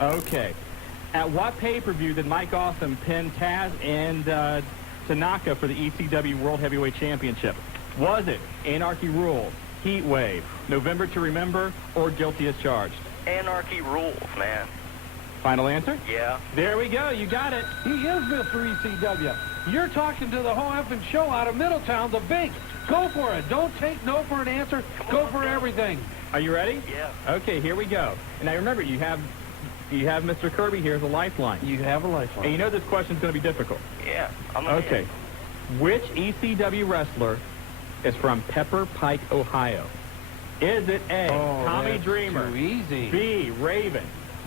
Okay. At what pay-per-view did Mike Awesome pin Taz and Tanaka for the ECW World Heavyweight Championship? Was it Anarchy Rules, Heat Wave, November to Remember, or Guilty as Charged? Anarchy Rules, man. Final answer? Yeah. There we go. You got it. He is Mr. ECW. You're talking to the whole effing show out of Middletown, the Bink. Go for it. Don't take no for an answer. Go for everything. Are you ready? Yeah. Okay, here we go. And now remember, you have Mr. Kirby here as a lifeline. You have a lifeline. And you know this question's going to be difficult. Yeah. Okay. Which ECW wrestler is from Pepper Pike, Ohio? Is it A, Tommy Dreamer, too easy. B, Raven,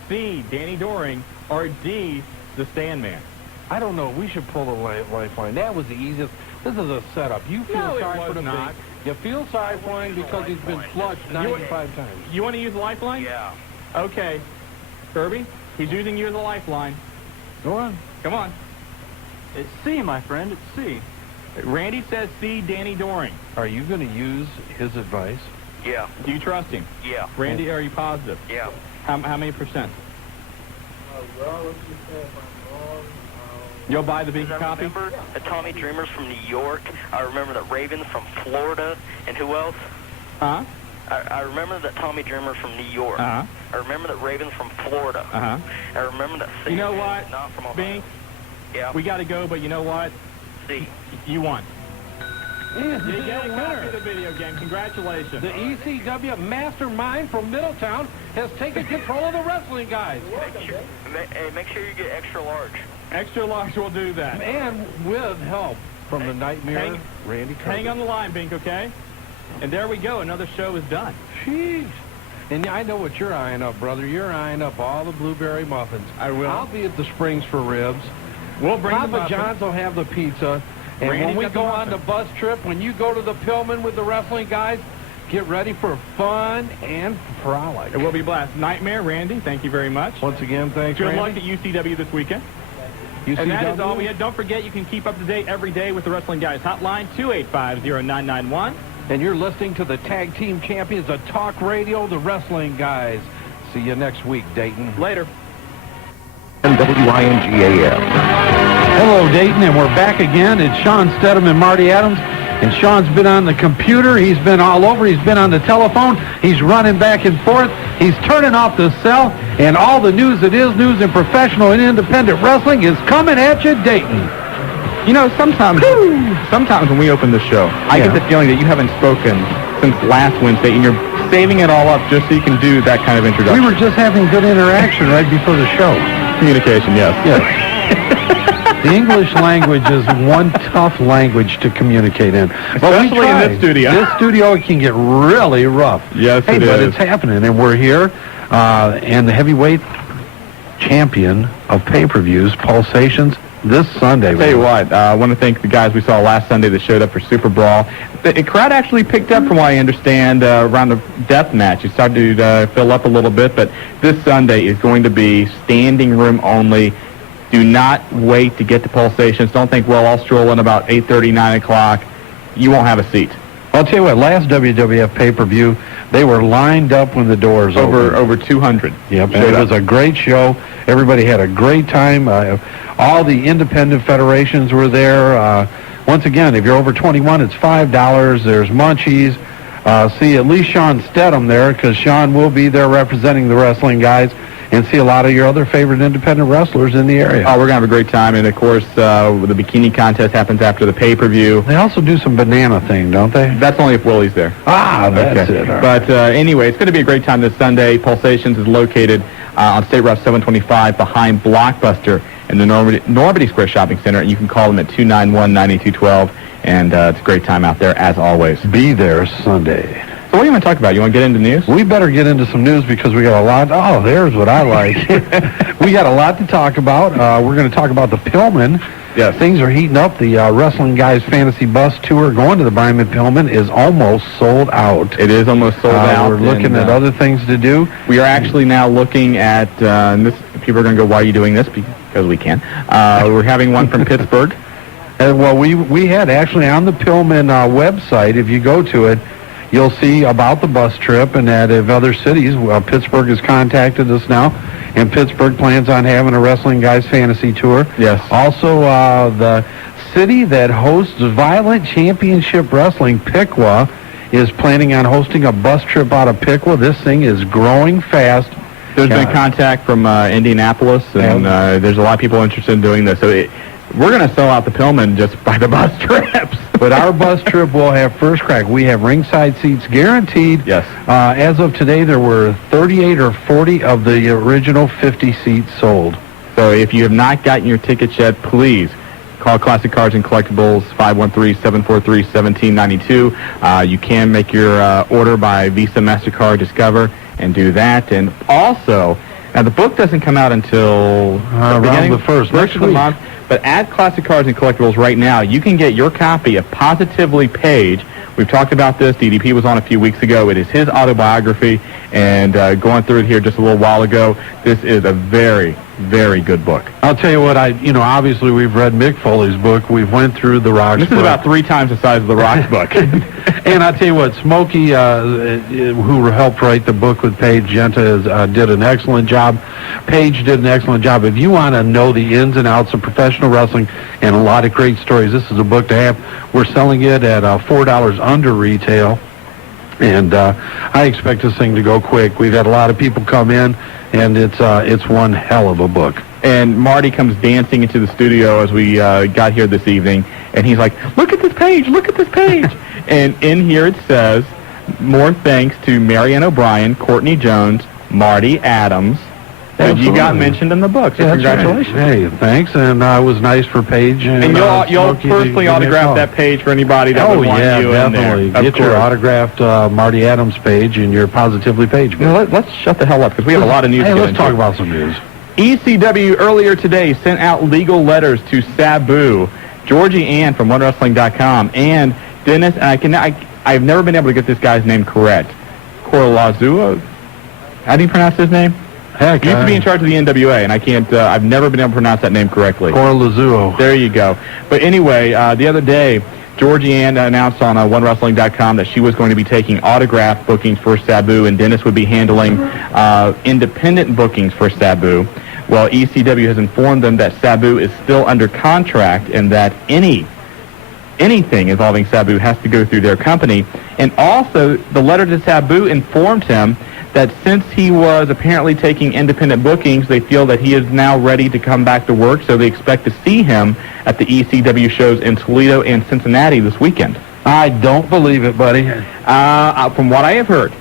C, Danny Doring, or D, the Sandman? I don't know. We should pull the lifeline. That was the easiest. This is a setup. You feel No, it sorry was for the not. Bink. You feel sorry for him because he's been flushed 95 times. You want to use the lifeline? Yeah. Okay. Kirby, he's using you as a lifeline. Go on. Come on. It's C, my friend. It's C. Randy says C, Danny Doring. Are you going to use his advice? Yeah. Do you trust him? Yeah. Randy, are you positive? Yeah. How many percent? Well, let's just say if I'm wrong, You'll buy the big I copy? remember that Tommy Dreamer's from New York. I remember that Raven's from Florida. And who else? Huh? I remember that Tommy Dreamer's from New York. Uh-huh. I remember that Raven's from Florida. Uh-huh. I remember that You know Sandman what, is not from Ohio. Bink? Yeah. We got to go, but you know what? C. You won. Yeah, You get a copy of the video game. Congratulations. The ECW mastermind from Middletown has taken control of the wrestling guys. Make sure you get extra large. Extra large will do that. And with help from the Nightmare, Randy Kirby. Hang on the line, Bink, okay? And there we go. Another show is done. Jeez. And I know what you're eyeing up, brother. You're eyeing up all the blueberry muffins. I will. I'll be at the Springs for ribs. We'll bring the Papa muffins. John's will have the pizza. And Randy's when we got the go on the muffins. bus trip, when you go to the Pillman with the wrestling guys, get ready for fun and frolic. It will be a blast. Nightmare, Randy, thank you very much. Once again, thanks, Good luck Randy. at UCW this weekend. UCW? And that is all we had. Don't forget, you can keep up to date every day with the Wrestling Guys hotline, 285-0991. And you're listening to the Tag Team Champions of Talk Radio, the Wrestling Guys. See you next week, Dayton. Later. WINGAF. Hello, Dayton, and we're back again. It's Shawn Stedham and Marty Adams. And Shawn's been on the computer. He's been all over. He's been on the telephone. He's running back and forth. He's turning off the cell. And all the news that is news in professional and independent wrestling is coming at you, Dayton. You know, sometimes when we open the show, I get the feeling that you haven't spoken since last Wednesday, and you're saving it all up just so you can do that kind of introduction. We were just having good interaction right before the show. Communication, yes. Yes. The English language is one tough language to communicate in. But we Especially in try. this studio. This studio can get really rough. Yes, hey, it but is. it's happening, and we're here. And the heavyweight champion of pay-per-views, Pulsations, this Sunday. I'll tell you what, I want to thank the guys we saw last Sunday that showed up for Super Brawl. The crowd actually picked up, from what I understand, around the death match. It started to fill up a little bit, but this Sunday is going to be standing room only. Do not wait to get to Pulsations. Don't think, well, I'll stroll in about 8:30, 9 o'clock. You won't have a seat. I'll tell you what, last WWF pay-per-view, they were lined up when the doors opened. Over 200. Yep, and it was a great show. Everybody had a great time. All the independent federations were there. Once again, if you're over 21, it's $5. There's munchies. See at least Shawn Stedham there, because Shawn will be there representing the wrestling guys, and see a lot of your other favorite independent wrestlers in the area. Oh, we're going to have a great time. And, of course, the bikini contest happens after the pay-per-view. They also do some banana thing, don't they? That's only if Willie's there. Ah, that's Okay. it. All right. But anyway, it's going to be a great time this Sunday. Pulsations is located on State Route 725 behind Blockbuster in the Normandy Square Shopping Center, and you can call them at 291-9212, and it's a great time out there, as always. Be there Sunday. So what do you want to talk about? You want to get into news? We better get into some news because we got a lot. Oh, there's what I like. We got a lot to talk about. We're going to talk about the Pillman. Yes. Things are heating up. The Wrestling Guys Fantasy Bus Tour going to the Byman Pillman is almost sold out. It is almost sold out. We're looking at other things to do. We are actually now looking at, and this, people are going to go, why are you doing this? Because we can. We're having one from Pittsburgh. Well, we had actually on the Pillman website, if you go to it, you'll see about the bus trip, and that if other cities, Pittsburgh has contacted us now, and Pittsburgh plans on having a Wrestling Guys Fantasy Tour. Yes. Also, the city that hosts Violent Championship Wrestling, Piqua, is planning on hosting a bus trip out of Piqua. This thing is growing fast. There's been contact from Indianapolis, and there's a lot of people interested in doing this. So we're going to sell out the Pillman just by the bus trips. But our bus trip will have first crack. We have ringside seats guaranteed. Yes. As of today, there were 38 or 40 of the original 50 seats sold. So if you have not gotten your tickets yet, please call Classic Cars and Collectibles, 513-743-1792. You can make your order by Visa, MasterCard, Discover, and do that. And also, now the book doesn't come out until around the first of the month. But at Classic Cars and Collectibles right now, you can get your copy of Positively Page. We've talked about this. DDP was on a few weeks ago. It is his autobiography, and going through it here just a little while ago, this is a very, very good book. I'll tell you what, obviously we've read Mick Foley's book. We've went through The Rock's book. This is about 3 times the size of The Rock's book. And I'll tell you what, Smokey, who helped write the book with Paige Genta, did an excellent job. Paige did an excellent job. If you want to know the ins and outs of professional wrestling and a lot of great stories, this is a book to have. We're selling it at $4 under retail. And I expect this thing to go quick. We've had a lot of people come in, and it's one hell of a book. And Marty comes dancing into the studio as we got here this evening, and he's like, look at this page, look at this page. And in here it says, more thanks to Marianne O'Brien, Courtney Jones, Marty Adams. And you got mentioned in the book, so congratulations. Right. Hey, thanks, and it was nice for Paige. And you'll personally autograph that page for anybody that would want you definitely. in there. Get your autographed Marty Adams page and your Positively Page. Let's shut the hell up, because we have a lot of news to get let's into. talk about some news. ECW earlier today sent out legal letters to Sabu, Georgie Ann from OneWrestling.com, and Dennis, and I've never been able to get this guy's name correct. Corlazua? How do you pronounce his name? Heck, He used to be in charge of the NWA, and I can't, I've never been able to pronounce that name correctly. Corlazuo. There you go. But anyway, the other day, Georgie Ann announced on OneWrestling.com that she was going to be taking autograph bookings for Sabu, and Dennis would be handling independent bookings for Sabu. Well, ECW has informed them that Sabu is still under contract and that anything involving Sabu has to go through their company. And also, the letter to Sabu informed him that since he was apparently taking independent bookings, they feel that he is now ready to come back to work, so they expect to see him at the ECW shows in Toledo and Cincinnati this weekend. I don't believe it, buddy. From what I have heard,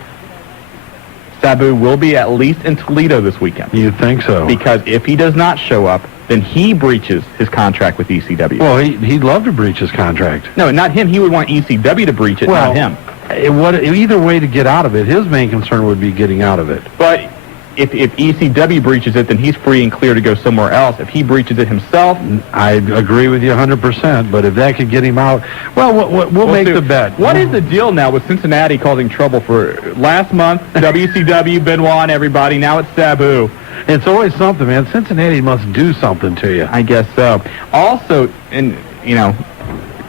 Sabu will be at least in Toledo this weekend. You think so? Because if he does not show up, then he breaches his contract with ECW. Well, he'd love to breach his contract. No, not him. He would want ECW to breach it, not him. Either way to get out of it, his main concern would be getting out of it. But if ECW breaches it, then he's free and clear to go somewhere else. If he breaches it himself, I agree with you 100%. But if that could get him out, well, we'll make the bet. What is the deal now with Cincinnati causing trouble for last month? WCW, Benoit, and everybody. Now it's Sabu. It's always something, man. Cincinnati must do something to you. I guess so. Also, and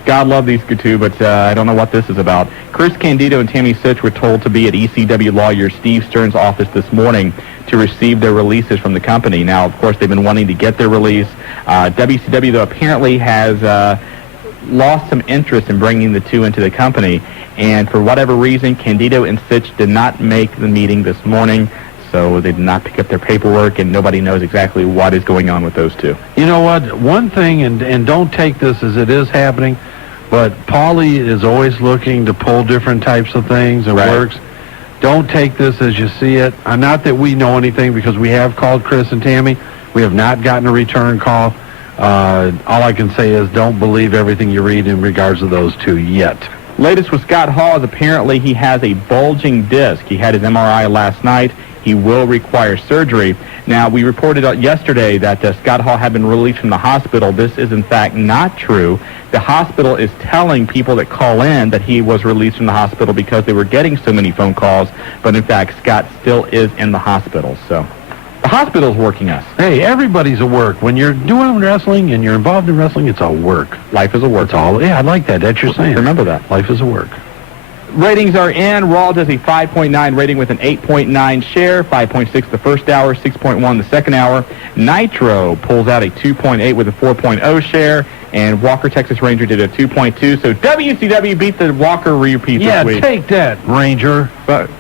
God love these two, but I don't know what this is about. Chris Candido and Tammy Sitch were told to be at ECW lawyer Steve Stern's office this morning to receive their releases from the company. Now, of course, they've been wanting to get their release. WCW, though, apparently has lost some interest in bringing the two into the company. And for whatever reason, Candido and Sitch did not make the meeting this morning. So they did not pick up their paperwork, and nobody knows exactly what is going on with those two. You know what? One thing, and don't take this as it is happening, but Paulie is always looking to pull different types of things and works. Don't take this as you see it. Not that we know anything, because we have called Chris and Tammy. We have not gotten a return call. All I can say is don't believe everything you read in regards to those two yet. Latest with Scott Hall is apparently he has a bulging disc. He had his MRI last night. He will require surgery. Now, we reported yesterday that Scott Hall had been released from the hospital. This is, in fact, not true. The hospital is telling people that call in that he was released from the hospital because they were getting so many phone calls. But, in fact, Scott still is in the hospital. So the hospital's working us. Hey, everybody's a work. When you're doing wrestling and you're involved in wrestling, it's a work. Life is a work. It's all. Yeah, I like that. That's your saying. Remember that. Life is a work. Ratings are in. Raw does a 5.9 rating with an 8.9 share, 5.6 the first hour, 6.1 the second hour. Nitro pulls out a 2.8 with a 4.0 share, and Walker Texas Ranger did a 2.2. So WCW beat the Walker repeat this week. Yeah, take that, Ranger. But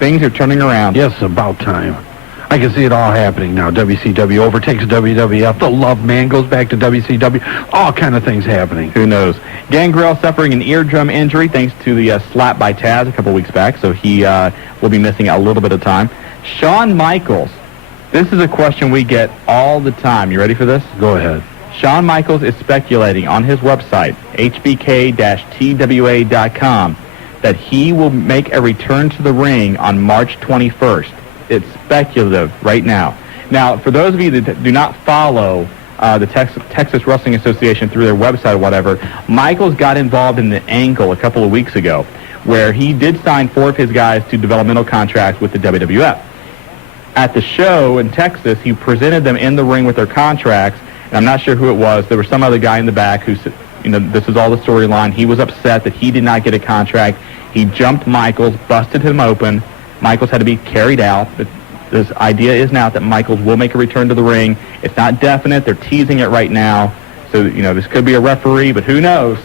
things are turning around. Yes, about time. I can see it all happening now. WCW overtakes WWF. The Love Man goes back to WCW. All kind of things happening. Who knows? Gangrel suffering an eardrum injury thanks to the slap by Taz a couple weeks back, so he will be missing a little bit of time. Shawn Michaels. This is a question we get all the time. You ready for this? Go ahead. Shawn Michaels is speculating on his website, hbk-twa.com, that he will make a return to the ring on March 21st. It's speculative right now. Now, for those of you that do not follow the Texas Wrestling Association through their website or whatever, Michaels got involved in the Angle a couple of weeks ago, where he did sign 4 of his guys to developmental contracts with the WWF. At the show in Texas, he presented them in the ring with their contracts, and I'm not sure who it was. There was some other guy in the back who said, this is all the storyline. He was upset that he did not get a contract. He jumped Michaels, busted him open. Michaels had to be carried out. But this idea is now that Michaels will make a return to the ring. It's not definite. They're teasing it right now. So, this could be a referee, but who knows?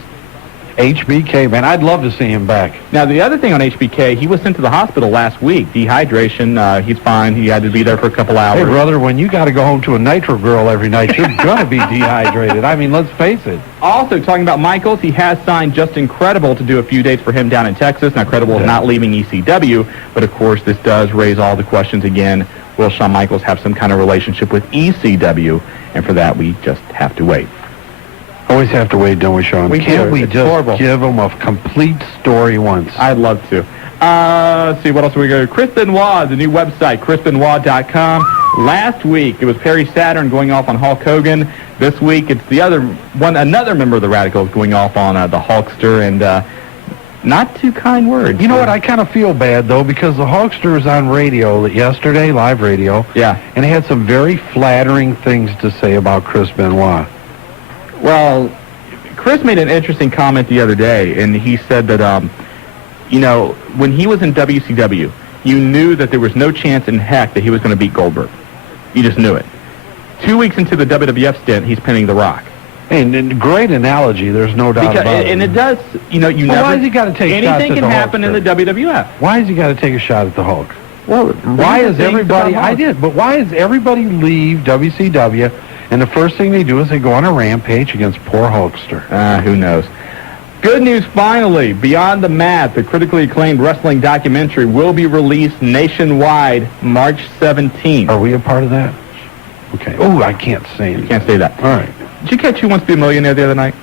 HBK, man, I'd love to see him back. Now, the other thing on HBK, he was sent to the hospital last week. Dehydration, he's fine. He had to be there for a couple hours. Hey, brother, when you got to go home to a Nitro girl every night, you're going to be dehydrated. I mean, let's face it. Also, talking about Michaels, he has signed Just Incredible to do a few dates for him down in Texas. Now, Credible is not leaving ECW, but, of course, this does raise all the questions again. Will Shawn Michaels have some kind of relationship with ECW? And for that, we just have to wait. Always have to wait, don't we, Shawn? Can't we just give them a complete story once? I'd love to. Let's see, what else are we going to do? Chris Benoit, the new website, chrisbenoit.com. Last week, it was Perry Saturn going off on Hulk Hogan. This week, it's another member of the Radicals going off on the Hulkster, and not too kind words. You know what? I kind of feel bad, though, because the Hulkster was on radio yesterday, live radio. Yeah. And he had some very flattering things to say about Chris Benoit. Well, Chris made an interesting comment the other day, and he said that, when he was in WCW, you knew that there was no chance in heck that he was going to beat Goldberg. You just knew it. 2 weeks into the WWF stint, he's pinning The Rock. And great analogy, there's no doubt about it. And it does, never... Why has he got to take shots at the Hulk? Anything can happen in the WWF. Why has he got to take a shot at the Hulk? Well, why is everybody... I did, but why does everybody leave WCW... And the first thing they do is they go on a rampage against poor Hulkster. Who knows? Good news, finally. Beyond the Mat, the critically acclaimed wrestling documentary, will be released nationwide March 17th. Are we a part of that? Okay. Oh, I can't say anything. You can't say that. All right. Did you catch Who Wants to Be a Millionaire the other night?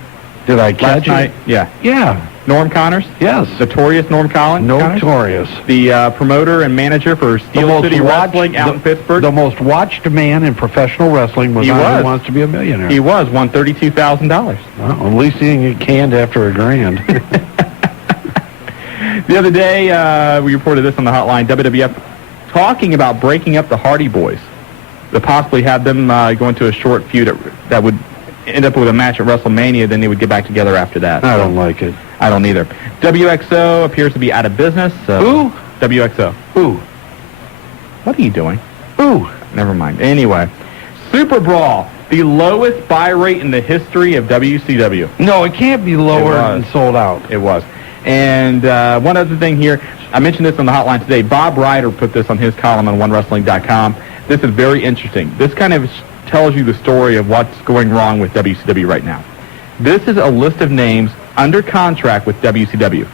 Did I catch it? Last night? Yeah. Yeah. Norm Connors? Yes. Notorious Norm Connors? Notorious. The promoter and manager for Steel City Wrestling out in Pittsburgh. The most watched man in professional wrestling was on Who Wants to Be a Millionaire. He was. Won $32,000. Well, at least he didn't get canned after $1,000. The other day, we reported this on the hotline, WWF talking about breaking up the Hardy Boys. To possibly have them go into a short feud that would end up with a match at WrestleMania, then they would get back together after that. I don't like it. I don't either. WXO appears to be out of business. Who? WXO. Who? What are you doing? Who? Never mind. Anyway, Super Brawl, the lowest buy rate in the history of WCW. No, it can't be lower than sold out. It was. And one other thing here, I mentioned this on the hotline today. Bob Ryder put this on his column on OneWrestling.com. This is very interesting. This kind of tells you the story of what's going wrong with WCW right now. This is a list of names under contract with WCW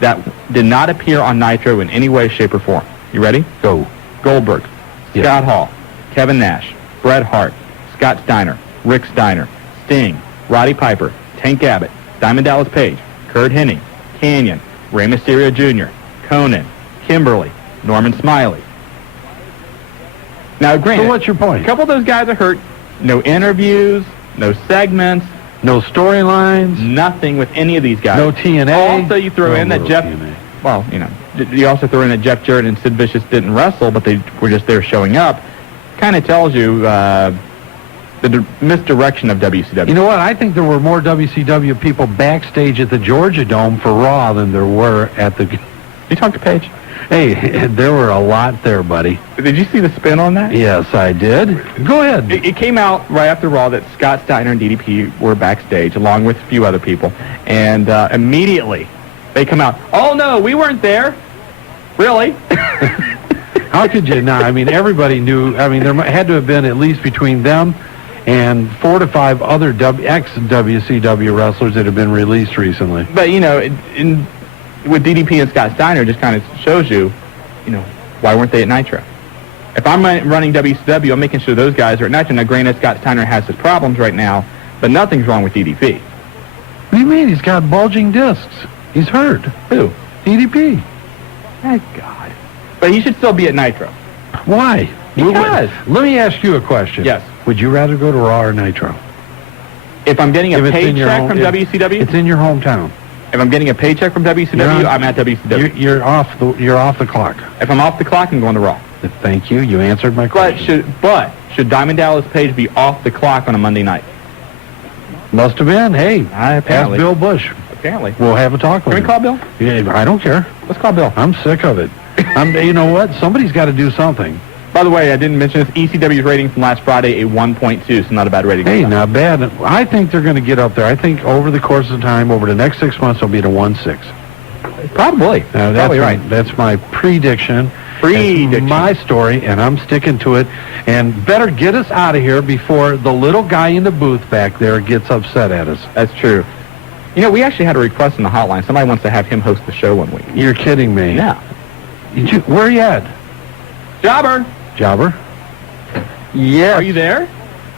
that did not appear on Nitro in any way, shape, or form. You ready? Go. Goldberg, Scott Hall, Kevin Nash, Bret Hart, Scott Steiner, Rick Steiner, Sting, Roddy Piper, Tank Abbott, Diamond Dallas Page, Curt Hennig, Kanyon, Rey Mysterio Jr., Conan, Kimberly, Norman Smiley. Now, granted, so what's your point? A couple of those guys are hurt. No interviews, no segments, no storylines, nothing with any of these guys. No TNA. Also, you throw in that Jeff. TNA. Well, you also throw in that Jeff Jarrett and Sid Vicious didn't wrestle, but they were just there showing up. Kind of tells you the misdirection of WCW. You know what? I think there were more WCW people backstage at the Georgia Dome for Raw than there were at the You talk to Paige? Hey, there were a lot there, buddy. Did you see the spin on that? Yes, I did. Go ahead. It came out right after Raw that Scott Steiner and DDP were backstage, along with a few other people. And immediately, they come out, oh, no, we weren't there. Really? How could you not? I mean, everybody knew. I mean, there had to have been at least between them and 4 to 5 other ex-WCW wrestlers that have been released recently. But, you know, with DDP and Scott Steiner, it just kind of shows you, why weren't they at Nitro? If I'm running WCW, I'm making sure those guys are at Nitro. Now, granted, Scott Steiner has his problems right now, but nothing's wrong with DDP. What do you mean? He's got bulging discs. He's hurt. Who? DDP. Thank God. But he should still be at Nitro. Why? Because. Let me ask you a question. Yes. Would you rather go to Raw or Nitro? If I'm getting a paycheck from WCW? It's in your hometown. If I'm getting a paycheck from WCW, I'm at WCW. You're off the clock. If I'm off the clock, I'm going to Raw. Thank you. You answered my question. But should Diamond Dallas Page be off the clock on a Monday night? Must have been. Hey, ask apparently. Bill Bush. Apparently. We'll have a talk with him. Can we call Bill? Yeah, I don't care. Let's call Bill. I'm sick of it. You know what? Somebody's got to do something. By the way, I didn't mention this. ECW's rating from last Friday, a 1.2, so not a bad rating. Hey, not bad. I think they're going to get up there. I think over the course of time, over the next 6 months, they'll be at a 1.6. Probably. That's Probably right. That's my prediction. Prediction. That's my story, and I'm sticking to it. And better get us out of here before the little guy in the booth back there gets upset at us. That's true. We actually had a request in the hotline. Somebody wants to have him host the show one week. You're kidding me. Yeah. Where are you at? Jobber. Jobber? Yeah. Are you there?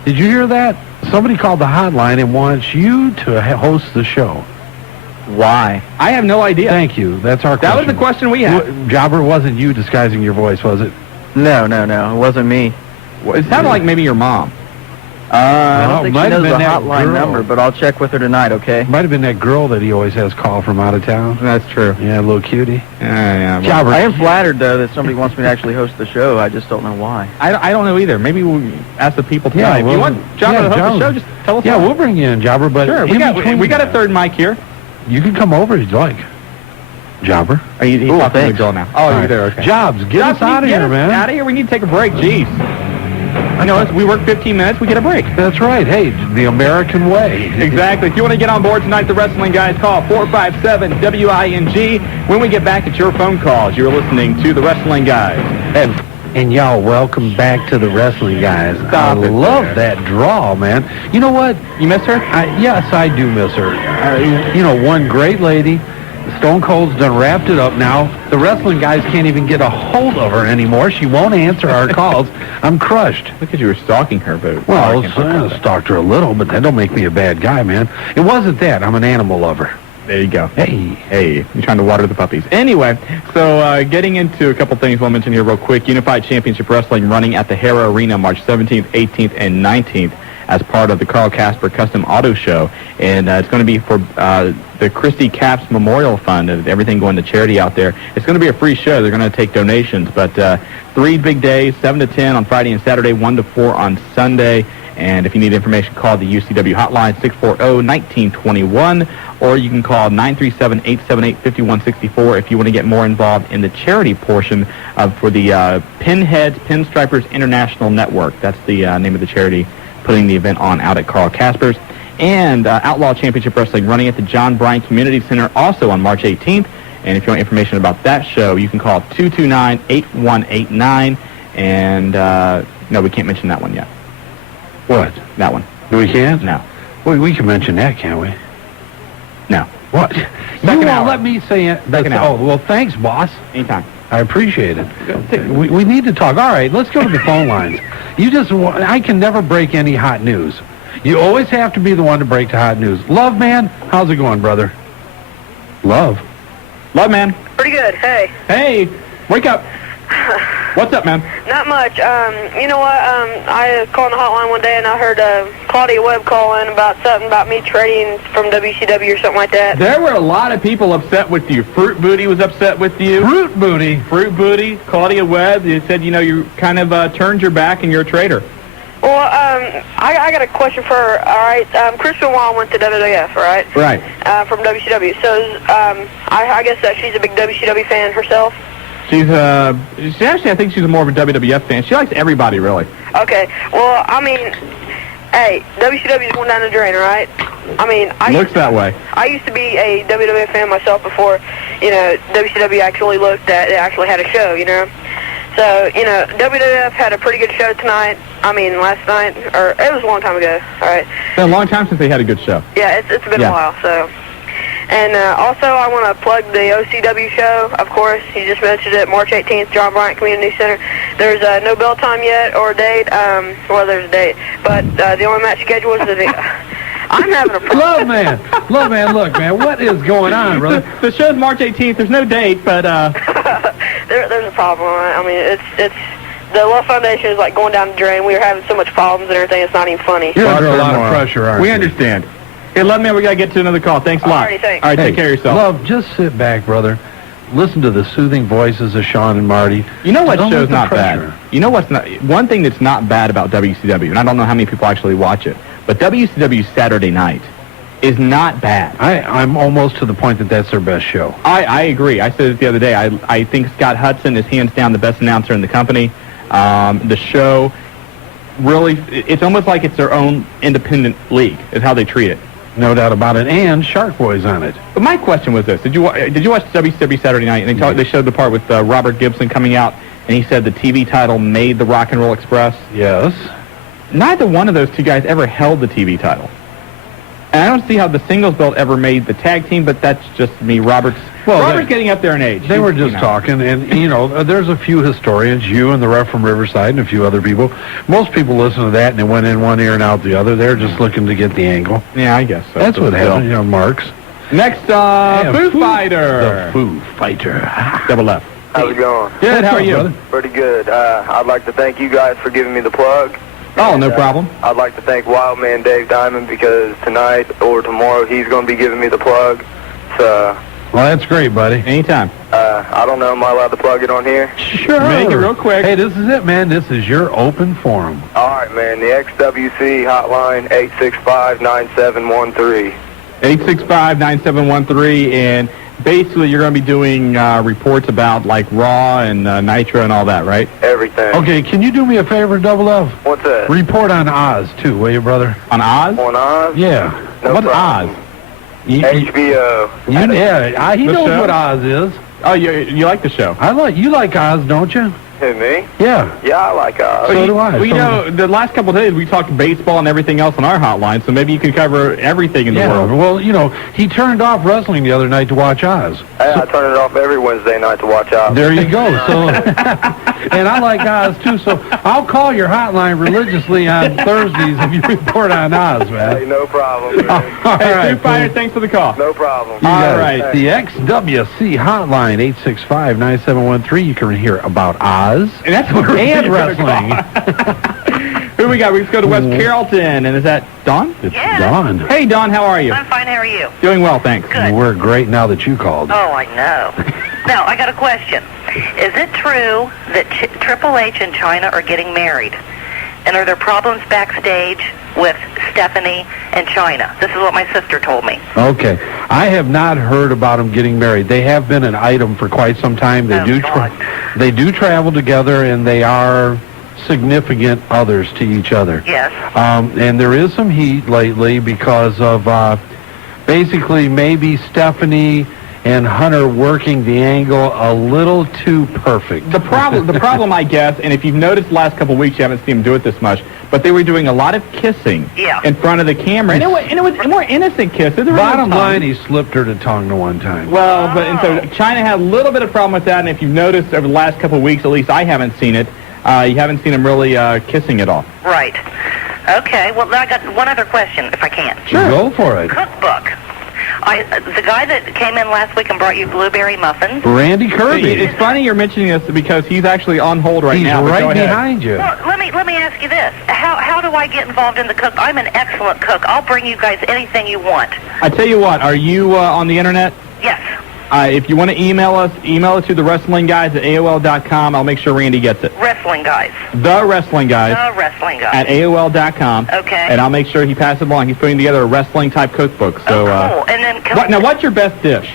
Did you hear that? Somebody called the hotline and wants you to host the show. Why? I have no idea. Thank you. That's our question. That was the question we had. Jobber, wasn't you disguising your voice, was it? No. It wasn't me. It sounded like maybe your mom. I don't think she knows the hotline girl. number, but I'll check with her tonight, okay? Might have been that girl that he always has call from out of town. That's true. Yeah, a little cutie. Yeah. Jobber. I am flattered, though, that somebody wants me to actually host the show. I just don't know why. I don't know either. Maybe we'll ask the people tonight. If you want Jobber to host the show, just tell us. Yeah, we'll bring you in, Jobber. But sure, we got a third mic here. You can come over if you'd like. Jobber. He's talking to the girl now. Oh, you're there, okay. Jobs, get us out of here, man. Out of here. We need to take a break. Jeez. I know, we work 15 minutes, we get a break. That's right. Hey, the American way. Exactly. If you want to get on board tonight, the Wrestling Guys, call 457-WING. When we get back, it's your phone calls. You're listening to the Wrestling Guys. And y'all, welcome back to the Wrestling Guys. I love that draw, man. You know what? You miss her? Yes, I do miss her. One great lady. Stone Cold's done wrapped it up now. The Wrestling Guys can't even get a hold of her anymore. She won't answer our calls. I'm crushed. Look at you were stalking her, but... Well, I stalked her a little, but that don't make me a bad guy, man. It wasn't that. I'm an animal lover. There you go. Hey. You're trying to water the puppies. Anyway, so getting into a couple things we'll mention here real quick. Unified Championship Wrestling running at the Hara Arena March 17th, 18th, and 19th as part of the Carl Casper Custom Auto Show. And it's going to be for the Christy Capps Memorial Fund and everything going to charity out there. It's going to be a free show. They're going to take donations. But 3 big days, 7 to 10 on Friday and Saturday, 1 to 4 on Sunday. And if you need information, call the UCW hotline, 640-1921, or you can call 937-878-5164 if you want to get more involved in the charity portion for the Pinheads Pinstripers International Network. That's the name of the charity putting the event on out at Carl Casper's. And Outlaw Championship Wrestling running at the John Bryant Community Center also on March 18th. And if you want information about that show, you can call 229-8189. And no, we can't mention that one yet. What? That one. We can't? No. Well, we can mention that, can't we? No. What? You won't let me say it. Oh, well, thanks, boss. Anytime. I appreciate it. We need to talk. All right, let's go to the phone lines. I can never break any hot news. You always have to be the one to break the hot news. Love, man, how's it going, brother? Love, man. Pretty good. Hey. Hey, wake up. What's up, man? Not much. You know what? I was calling the hotline one day and I heard Claudia Webb call in about something about me trading from WCW or something like that. There were a lot of people upset with you. Fruit Booty was upset with you. Fruit Booty? Fruit Booty. Claudia Webb. You said, you kind of turned your back and you're a traitor. Well, I got a question for her. All right, Chris Benoit went to WWF, right? Right. From WCW. So, I guess that she's a big WCW fan herself. She's actually, I think she's more of a WWF fan. She likes everybody, really. Okay. Well, I mean, hey, WCW's going down the drain, right? I mean, Looks that way. I used to be a WWF fan myself before, WCW actually actually had a show, So, WWF had a pretty good show tonight. I mean, last night, or it was a long time ago, all right? It's been a long time since they had a good show. Yeah, it's been a while, so. And also, I want to plug the OCW show, of course. You just mentioned it, March 18th, John Bryant Community Center. There's no bell time yet or a date. Well, there's a date. But the only match schedule is the... I'm having a problem. Love man, look, man, what is going on, brother? The show's March 18th. There's no date, but... There's a problem. I mean, it's the Love Foundation is like going down the drain. We are having so much problems and everything. It's not even funny. You're under a lot of pressure, aren't you? We understand. Hey, love man, we got to get to another call. Thanks a lot. Alrighty, thanks. All right, take care of yourself. Love, just sit back, brother. Listen to the soothing voices of Shawn and Marty. You know what Don't show's let the not pressure. bad? You know what's not... One thing that's not bad about WCW, and I don't know how many people actually watch it, but WCW Saturday night is not bad. I'm almost to the point that that's their best show. I agree. I said it the other day. I think Scott Hudson is hands down the best announcer in the company. The show really... It's almost like it's their own independent league, is how they treat it. No doubt about it. And Shark Boy's on it. But my question was this. Did you watch WCW Saturday night? And they showed the part with Robert Gibson coming out, and he said the TV title made the Rock and Roll Express. Yes. Neither one of those two guys ever held the TV title. And I don't see how the singles belt ever made the tag team, but that's just me. Robert's getting up there in age. They were just talking, and, there's a few historians, you and the ref from Riverside and a few other people. Most people listen to that, and it went in one ear and out the other. They're just looking to get the angle. Yeah, I guess so. That's what happened, Marks. Next, Foo Fighter. The Foo Fighter. Double F. How's it going? Good, how are you? Brother? Pretty good. I'd like to thank you guys for giving me the plug. Oh, no problem. I'd like to thank Wildman Dave Diamond because tonight or tomorrow he's going to be giving me the plug. So... Well, that's great, buddy. Anytime. I don't know, am I allowed to plug it on here? Sure. Make it real quick. Hey, this is it, man. This is your open forum. All right, man. The XWC hotline, 865-9713. 865-9713, and basically you're going to be doing reports about, like, Raw and Nitro and all that, right? Everything. Okay, can you do me a favor, Double F? What's that? Report on Oz, too, will you, brother? On Oz? On Oz? Yeah. No What's problem. Oz? HBO. He knows show? what Oz is. Oh, you like the show? You like Oz, don't you? Who, me? Yeah. Yeah, I like Oz. So do I. Well, the last couple of days we talked baseball and everything else on our hotline, so maybe you can cover everything in the world. Well, he turned off wrestling the other night to watch Oz. Hey, I turn it off every Wednesday night to watch Oz. There you go. So, and I like Oz too. So I'll call your hotline religiously on Thursdays if you report on Oz, man. Hey, no problem, man. All Hey, right, Foo Fighters, thanks for the call. No problem. You got All it. right. The XWC hotline, 865-9713. You can hear about Oz And that's what we're and gonna wrestling. Who we got? Let's go to West Carrollton, and is that Dawn? It's Yeah. Dawn. Hey, Dawn, how are you? I'm fine. How are you? Doing well, thanks. Good. We're great now that you called. Oh, I know. Now, I got a question. Is it true that Triple H and China are getting married? And are there problems backstage with Stephanie and China? This is what my sister told me. Okay. I have not heard about them getting married. They have been an item for quite some time. They they do travel together, and they are significant others to each other. Yes. And there is some heat lately because of basically maybe Stephanie and Hunter working the angle a little too perfect. The problem, I guess, and if you've noticed the last couple of weeks, you haven't seen them do it this much, but they were doing a lot of kissing in front of the camera, and it was more innocent kisses. Bottom line, he slipped her the tongue the one time. Well, and so China had a little bit of problem with that, and if you've noticed over the last couple of weeks, at least I haven't seen it, you haven't seen them really kissing at all. Right. Okay. Well, I got one other question, if I can. Sure. Go for it. Cookbook. The guy that came in last week and brought you blueberry muffins. Randy Kirby. It's funny you're mentioning this because he's actually on hold right now. He's but go right ahead. behind you. Well, let me ask you this. How do I get involved in the cook? I'm an excellent cook. I'll bring you guys anything you want. I tell you what, are you on the internet? Yes. If you want to email us, email it to thewrestlingguys@AOL.com. I'll make sure Randy gets it. Wrestling Guys. The Wrestling Guys. The Wrestling Guys. At AOL.com. Okay. And I'll make sure he passes it along. He's putting together a wrestling-type cookbook. So, cool. And then now, what's your best dish?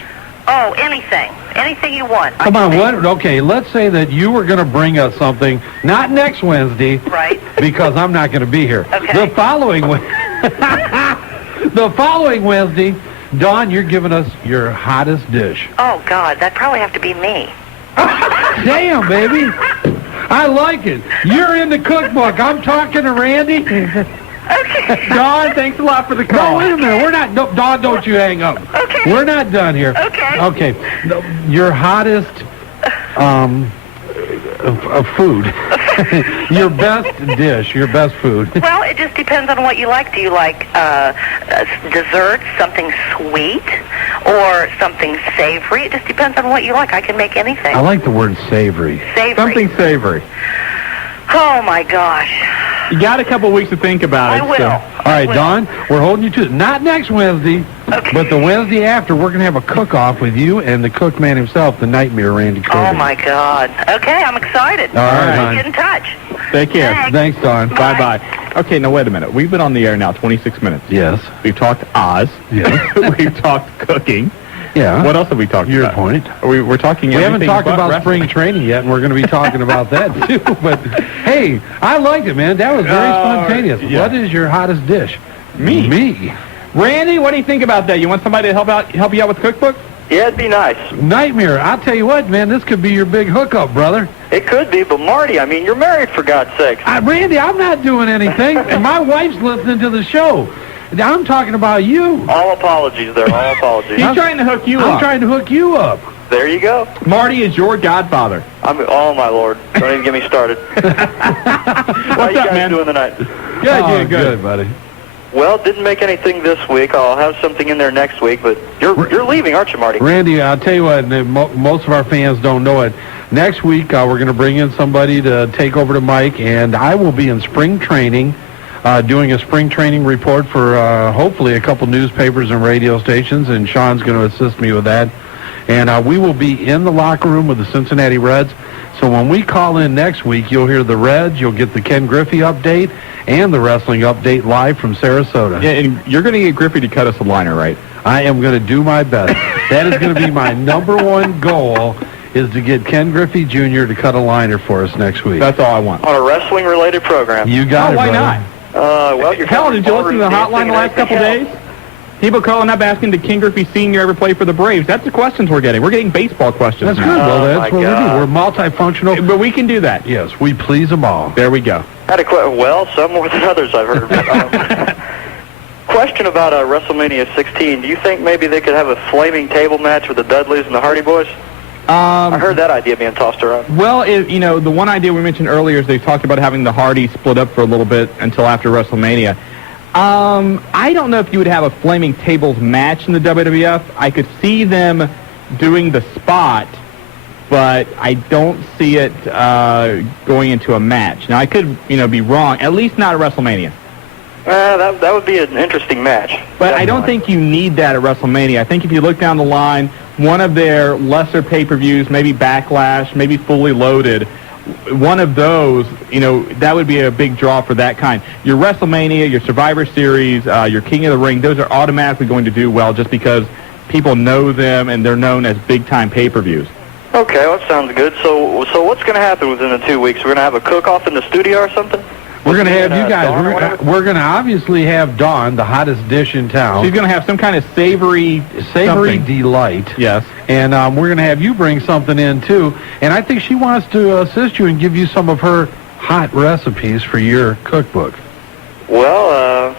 Oh, anything. Anything you want. Come on, what? Okay, let's say that you were going to bring us something, not next Wednesday. Right. Because I'm not going to be here. Okay. The following Wednesday, Dawn, you're giving us your hottest dish. Oh, God, that'd probably have to be me. Damn, baby. I like it. You're in the cookbook. I'm talking to Randy. Okay. Dawn, thanks a lot for the call. No, wait a minute. We're not. No, Dawn, don't you hang up. Okay. We're not done here. Okay. Okay. No, your hottest food. Your best dish. Your best food. Well, it just depends on what you like. Do you like dessert, something sweet, or something savory? It just depends on what you like. I can make anything. I like the word savory. Savory. Something savory. Oh, my gosh. You got a couple weeks to think about it. I will. So. All right, Dawn, we're holding you to it. Not next Wednesday, but the Wednesday after, we're going to have a cook-off with you and the cook man himself, the Nightmare Randy Kirby. Oh, my God. Okay, I'm excited. All right, hon. Get in touch. Take care. Thanks. Thanks, Dawn. Bye-bye. Okay, now wait a minute. We've been on the air now 26 minutes. Yes. We've talked Oz. Yes. We've talked cooking. Yeah. What else have we talked Your about? point. We're talking We haven't everything talked but about wrestling. spring training yet, and we're going to be talking about that, too. But, hey, I liked it, man. That was very spontaneous. yeah. What is your hottest dish? Me. Randy, what do you think about that? You want somebody to help you out with the cookbook? Yeah, it'd be nice. Nightmare. I'll tell you what, man, this could be your big hookup, brother. It could be, but Marty, I mean, you're married for God's sakes. Randy, I'm not doing anything, and my wife's listening to the show. I'm talking about you. All apologies there, all apologies. He's trying to hook you up. I'm trying to hook you up. There you go. Marty is your godfather. Oh, my Lord. Don't even get me started. How you up, guys man? doing tonight? Good, buddy. Well, didn't make anything this week. I'll have something in there next week, but you're leaving, aren't you, Marty? Randy, I'll tell you what, most of our fans don't know it. Next week, we're going to bring in somebody to take over to Mike, and I will be in spring training, doing a spring training report for hopefully a couple newspapers and radio stations, and Shawn's going to assist me with that. And we will be in the locker room with the Cincinnati Reds. So when we call in next week, you'll hear the Reds, you'll get the Ken Griffey update, and the wrestling update live from Sarasota. Yeah, and you're going to get Griffey to cut us a liner, right? I am going to do my best. That is going to be my number one goal, is to get Ken Griffey Jr. to cut a liner for us next week. That's all I want. On a wrestling-related program. You got it, why brother. not? Well, you're Hell, did you listen to the hotline the last couple days? People calling up asking, did Ken Griffey Sr. ever play for the Braves? That's the questions we're getting. We're getting baseball questions That's now. good. Well, that's my what God. we do. We're multifunctional. But we can do that. Yes, we please them all. There we go. Had a well, some more than others I've heard. Question about WrestleMania 16. Do you think maybe they could have a flaming table match with the Dudleys and the Hardy Boys? I heard that idea being tossed around. Well, the one idea we mentioned earlier is they've talked about having the Hardys split up for a little bit until after WrestleMania. I don't know if you would have a flaming tables match in the WWF. I could see them doing the spot, but I don't see it going into a match. Now, I could, be wrong. At least not at WrestleMania. That would be an interesting match. But I don't think you need that at WrestleMania. I think if you look down the line, one of their lesser pay-per-views, maybe Backlash, maybe Fully Loaded, one of those, that would be a big draw for that kind. Your WrestleMania, your Survivor Series, your King of the Ring, those are automatically going to do well just because people know them and they're known as big-time pay-per-views. Okay, well, that sounds good. So what's going to happen within the 2 weeks? We're going to have a cook-off in the studio or something? We're going to have you guys. Dawn or whatever? We're going to obviously have Dawn, the hottest dish in town. She's going to have some kind of savory something. delight. Yes. And we're going to have you bring something in, too. And I think she wants to assist you and give you some of her hot recipes for your cookbook. Well,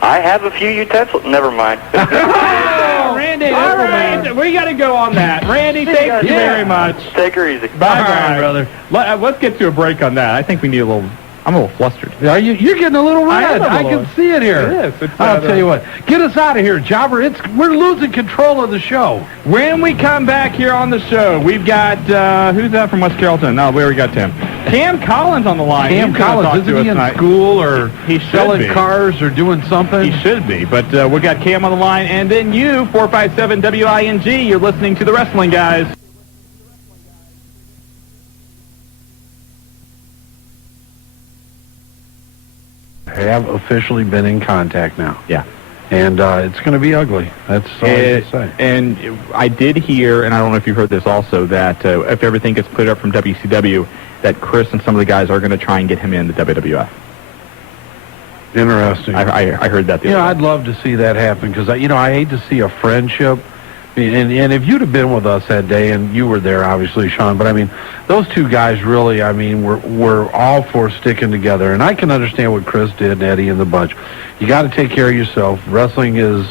I have a few utensils. Never mind. Randy, all right. We got to go on that. Randy, thank you very much. Take her easy. Bye-bye, brother. Let's get to a break on that. I think we need a little I'm a little flustered. Yeah, you're getting a little red. I can see it here. It is. I'll tell you what. Get us out of here, Jobber. We're losing control of the show. When we come back here on the show, we've got, who's that from West Carrollton? No, we already got Tim. Cam Collins on the line. Cam Collins, isn't he in school or he selling cars or doing something? He should be, but we got Cam on the line. And then you, 457 WING, you're listening to The Wrestling Guys. Have officially been in contact now. Yeah. And it's going to be ugly. That's all I can say. And I did hear, and I don't know if you heard this also, that if everything gets put up from WCW, that Chris and some of the guys are going to try and get him in the WWF. Interesting. I heard that the other day. I'd love to see that happen because, I hate to see a friendship. And if you'd have been with us that day, and you were there, obviously, Shawn, but, those two guys really, were all for sticking together. And I can understand what Chris did and Eddie and the bunch. You got to take care of yourself. Wrestling is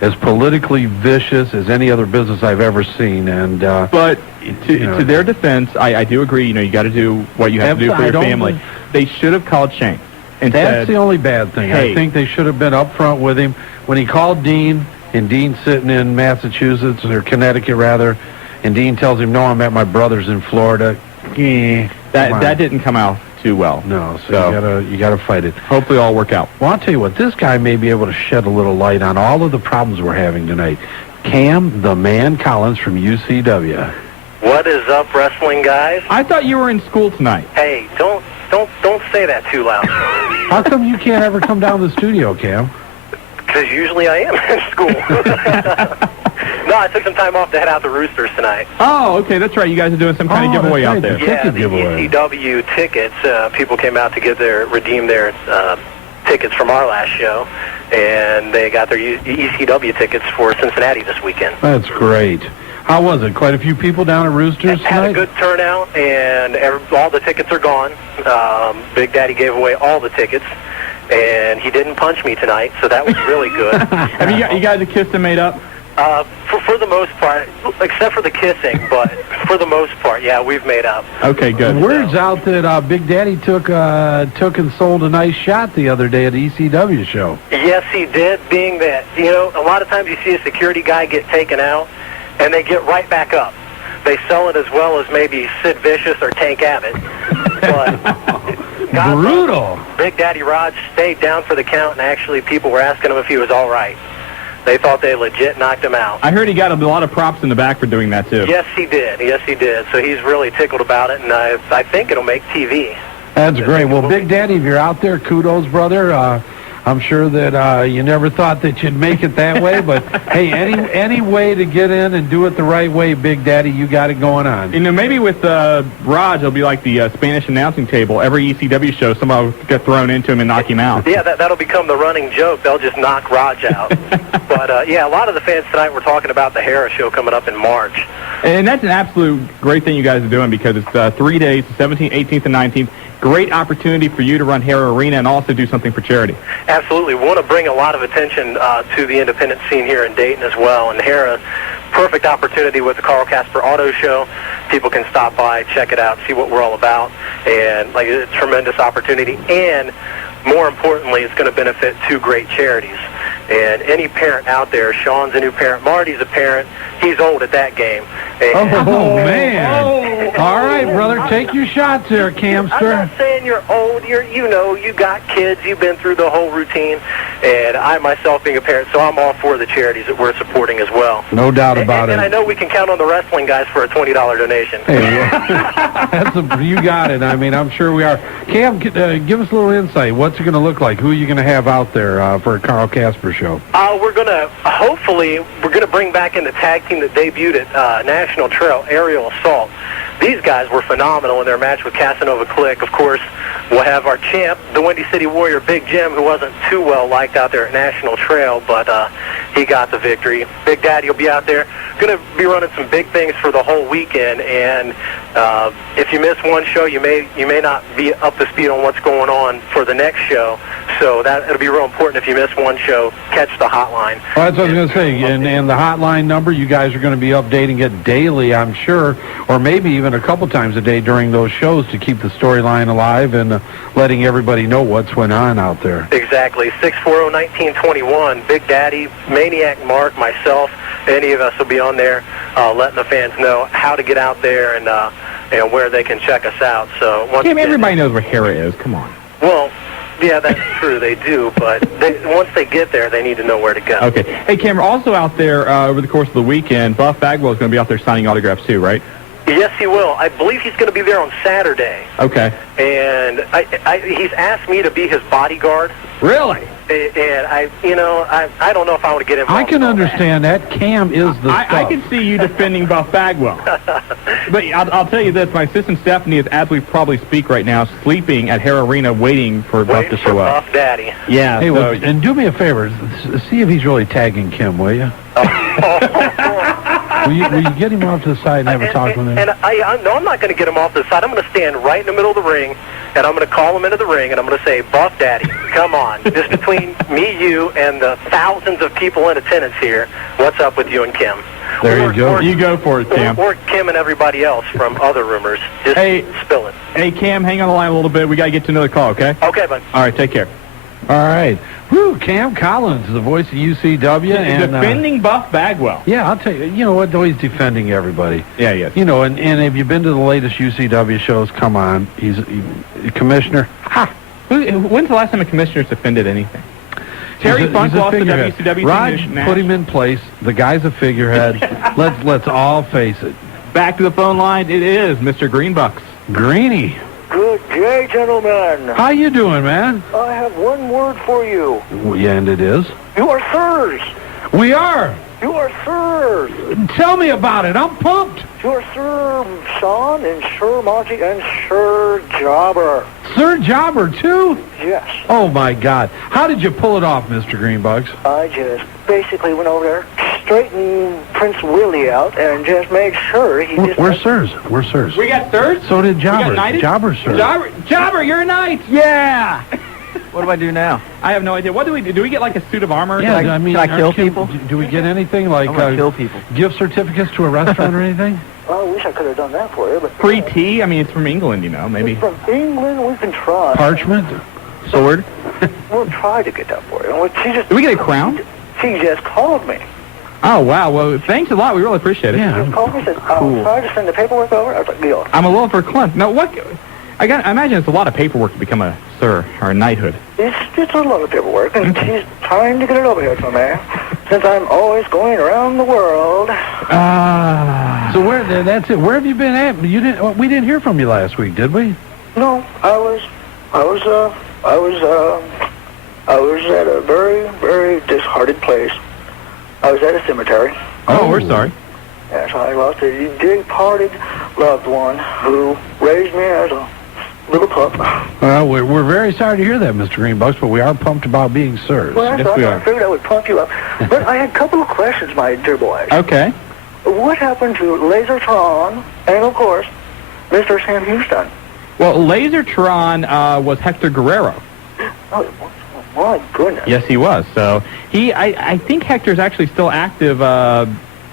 as politically vicious as any other business I've ever seen. And But to their defense, I do agree, you got to do what you have to do for your family. They should have called Shane. That's the only bad thing. Hey, I think they should have been up front with him. When he called Dean, and Dean's sitting in Massachusetts, or Connecticut rather, and Dean tells him, no, I'm at my brother's in Florida. That didn't come out too well. No, so you gotta fight it. Hopefully all work out. Well, I'll tell you what, this guy may be able to shed a little light on all of the problems we're having tonight. Cam, the man Collins from UCW. What is up, wrestling guys? I thought you were in school tonight. Hey, don't say that too loud. How come you can't ever come down to the studio, Cam? Because usually I am in school. No, I took some time off to head out to Roosters tonight. Oh, okay, that's right. You guys are doing some kind of giveaway out there. Yeah, the ECW tickets. People came out to redeem their tickets from our last show, and they got their ECW tickets for Cincinnati this weekend. That's great. How was it? Quite a few people down at Roosters tonight? Had a good turnout, and all the tickets are gone. Big Daddy gave away all the tickets. And he didn't punch me tonight, so that was really good. Have you guys a kiss and made up? For the most part, except for the kissing, but for the most part, yeah, we've made up. Okay, good. Word's out that Big Daddy took and sold a nice shot the other day at the ECW show. Yes, he did, being that, a lot of times you see a security guy get taken out, and they get right back up. They sell it as well as maybe Sid Vicious or Tank Abbott. But brutal. Big Daddy Rod stayed down for the count, and actually people were asking him if he was all right. They thought they legit knocked him out. I heard he got a lot of props in the back for doing that, too. Yes, he did. Yes, he did. So he's really tickled about it, and I think it'll make TV. That's great. Well, Big Daddy, if you're out there, kudos, brother. I'm sure that you never thought that you'd make it that way, but hey, any way to get in and do it the right way, Big Daddy, you got it going on. Maybe with Raj, it'll be like the Spanish announcing table. Every ECW show, somebody will get thrown into him and knock him out. Yeah, that'll become the running joke. They'll just knock Raj out. But, yeah, a lot of the fans tonight were talking about the Hera show coming up in March. And that's an absolute great thing you guys are doing because it's 3 days, the 17th, 18th, and 19th. Great opportunity for you to run Hera Arena and also do something for charity. Absolutely. We want to bring a lot of attention to the independent scene here in Dayton as well. And Hera, perfect opportunity with the Carl Casper Auto Show. People can stop by, check it out, see what we're all about. And it's a tremendous opportunity. And more importantly, it's going to benefit two great charities. And any parent out there, Shawn's a new parent, Marty's a parent, he's old at that game. And oh, man. All right, brother, take your shots there, Camster. I'm not saying you're old. You got kids. You've been through the whole routine. And I myself being a parent, so I'm all for the charities that we're supporting as well. No doubt about it. And I know we can count on the wrestling guys for a $20 donation. Hey, you got it. I'm sure we are. Cam, give us a little insight. What's it going to look like? Who are you going to have out there for a Carl Casper show? We're going to bring back in the tag team that debuted at National Trail, Aerial Assault. These guys were phenomenal in their match with Casanova Click. Of course, we'll have our champ, the Windy City Warrior, Big Jim, who wasn't too well liked out there at National Trail, but he got the victory. Big Daddy will be out there. Going to be running some big things for the whole weekend, and if you miss one show, you may not be up to speed on what's going on for the next show. So it'll be real important if you miss one show, catch the hotline. Well, that's what I was going to say. And the hotline number, you guys are going to be updating it daily, I'm sure, or maybe even a couple times a day during those shows to keep the storyline alive and letting everybody know what's going on out there. Exactly. 640-1921. Big Daddy, Maniac Mark, myself, any of us will be on there letting the fans know how to get out there and where they can check us out. So everybody knows where Hera is. Come on. Well, yeah, that's true. They do, but once they get there, they need to know where to go. Okay. Hey, Cameron, also out there over the course of the weekend, Buff Bagwell is going to be out there signing autographs too, right? Yes, he will. I believe he's going to be there on Saturday. Okay. And he's asked me to be his bodyguard. Really? And I don't know if I want to get involved. I can understand that. Cam is the stuff. I can see you defending Buff Bagwell. But I'll tell you this, my assistant Stephanie is, as we probably speak right now, sleeping at Hare Arena waiting for Buff to show up. Buff Daddy. Yeah. Hey, well, and do me a favor, see if he's really tagging Kim, will you? Will you get him off to the side and have a talk with him? And I'm not going to get him off to the side. I'm going to stand right in the middle of the ring, and I'm going to call him into the ring, and I'm going to say, Buff Daddy, come on. Just between me, you, and the thousands of people in attendance here, what's up with you and Kim? There you go. You go for it, Cam. Or Kim and everybody else from other rumors. Just spill it. Hey, Cam, hang on the line a little bit. We got to get to another call, okay? Okay, bud. All right, take care. All right. Whew, Cam Collins, the voice of UCW. And defending Buff Bagwell. Yeah, I'll tell you. You know what? Though he's defending everybody. Yeah, yes. You know, and have you been to the latest UCW shows? Come on. He's commissioner. Ha! When's the last time a commissioner's defended anything? Terry Funk lost the WCW Raj put him in place. The guy's a figurehead. Let's all face it. Back to the phone line. It is Mr. Greenbucks. Greeny. Good day, gentlemen. How you doing, man? I have one word for you. Yeah, and it is? You are sirs. We are. You are sirs. Tell me about it. I'm pumped. You are Sir Shawn and Sir Monty and Sir Jobber. Sir Jobber, too? Yes. Oh, my God. How did you pull it off, Mr. Greenbucks? I just basically went over there, straightened Prince Willie out, and just made sure he just... We're sirs. We're sirs. We got thirds? So did Jobber. Jobber's sirs. Jobber, you're a knight. Yeah. What do I do now? I have no idea. What do we do? Do we get like a suit of armor? Yeah, I mean, can I kill people? Do we get anything like kill people. Gift certificates to a restaurant or anything? I wish I could have done that for you, but... Free tea? I mean, it's from England, you know, maybe. It's from England, we can try. Parchment? Sword? We'll try to get that for you. Do we get a crown? She just called me. Oh, wow. Well, thanks a lot. We really appreciate it. She just called me and said, I'll try to send the paperwork over. I was like, deal. I'm a little verklempt. Now, what... I imagine it's a lot of paperwork to become a sir or a knighthood. It's a lot of paperwork, and she's trying to get it over here for me, since I'm always going around the world. So that's it. Where have you been at? We didn't hear from you last week, did we? No, I was at a very, very disheartened place. I was at a cemetery. Oh, we're sorry. Yes, I lost a departed loved one who raised me as a little pup. Well, we're very sorry to hear that, Mr. Greenbucks, but we are pumped about being sirs. Well, that's I figured I would pump you up. But I had a couple of questions, my dear boys. Okay. What happened to Lasertron and, of course, Mr. Sam Houston? Well, Lasertron was Hector Guerrero. Oh, my goodness. Yes, he was. So I think Hector's actually still active.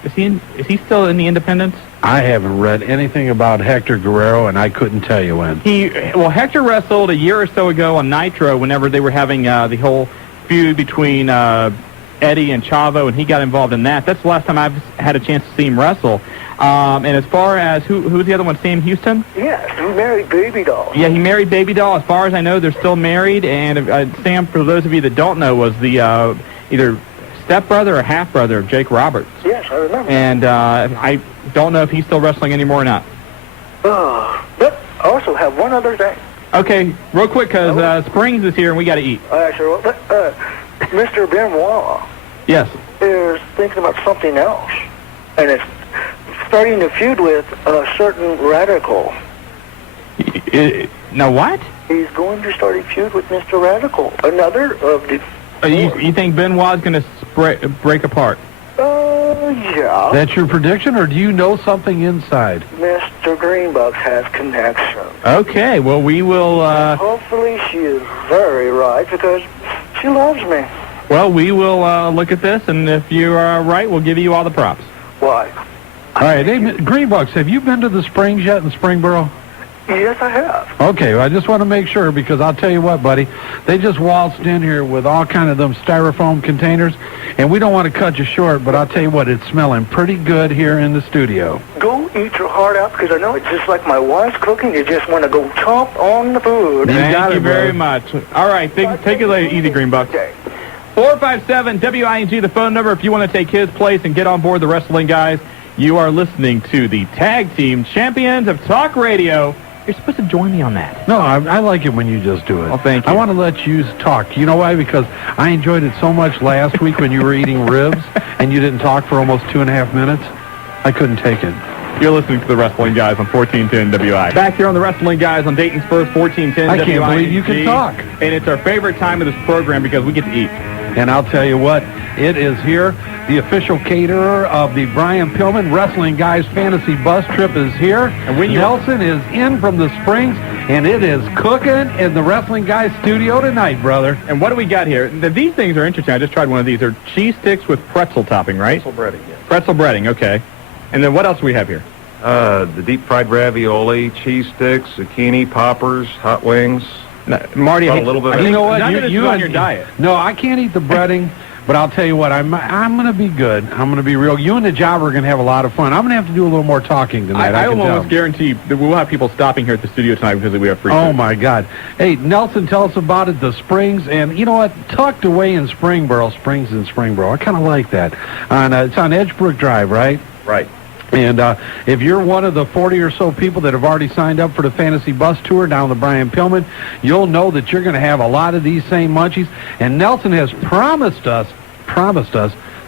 Is he still in the Independents? I haven't read anything about Hector Guerrero, and I couldn't tell you when. Hector wrestled a year or so ago on Nitro whenever they were having the whole feud between Eddie and Chavo, and he got involved in that. That's the last time I've had a chance to see him wrestle. And as far as who's the other one, Sam Houston? Yes, he married Baby Doll. Yeah, he married Baby Doll. As far as I know, they're still married. And Sam, for those of you that don't know, was the either stepbrother or half-brother of Jake Roberts. Yes, I remember. And I don't know if he's still wrestling anymore or not. But I also have one other thing. Okay, real quick, because Springs is here and we got to eat. Sure. But Mr. Benoit. Yes. Is thinking about something else. And it's starting to feud with a certain Radical. Now what? He's going to start a feud with Mr. Radical. Another of the... You think Benoit's going to break apart. Yeah. That's your prediction, or do you know something inside? Mr. Greenbuck has connection. Okay, well, we will... Hopefully she is very right, because she loves me. Well, we will look at this, and if you are right, we'll give you all the props. Why? All right, hey, Greenbucks, have you been to the Springs yet in Springboro? Yes, I have. Okay, well, I just want to make sure, because I'll tell you what, buddy, they just waltzed in here with all kind of them styrofoam containers, and we don't want to cut you short, but I'll tell you what, it's smelling pretty good here in the studio. Go eat your heart out, because I know it's just like my wife's cooking. You just want to go chomp on the food. Thank you very much. All right, take it easy, Greenbuck. Okay. 457-WING, the phone number if you want to take his place and get on board the Wrestling Guys. You are listening to the Tag Team Champions of Talk Radio. You're supposed to join me on that. No, I like it when you just do it. Well, thank you. I want to let you talk. You know why? Because I enjoyed it so much last week when you were eating ribs and you didn't talk for almost 2.5 minutes. I couldn't take it. You're listening to the Wrestling Guys on 1410 WI. Back here on the Wrestling Guys on Dayton's first 1410 WI. I can't believe you can talk. And it's our favorite time of this program because we get to eat. And I'll tell you what, it is here. The official caterer of the Brian Pillman Wrestling Guys Fantasy Bus Trip is here. And when Nelson is in from the Springs, and it is cooking in the Wrestling Guys studio tonight, brother. And what do we got here? These things are interesting. I just tried one of these. They're cheese sticks with pretzel topping, right? Pretzel breading, yeah. Pretzel breading, okay. And then what else do we have here? The deep fried ravioli, cheese sticks, zucchini, poppers, hot wings. Marty, a little bit. You know what? You on your diet. No, I can't eat the breading, but I'll tell you what, I'm going to be good. I'm going to be real. You and the jobber are going to have a lot of fun. I'm going to have to do a little more talking tonight. I almost guarantee that we'll have people stopping here at the studio tonight because we have free food. Oh, my God. Hey, Nelson, tell us about it, the Springs. And you know what? Tucked away in Springs in Springboro. I kind of like that. It's on Edgebrook Drive, right? Right. And if you're one of the 40 or so people that have already signed up for the Fantasy Bus Tour down the Brian Pillman, you'll know that you're going to have a lot of these same munchies. And Nelson has promised us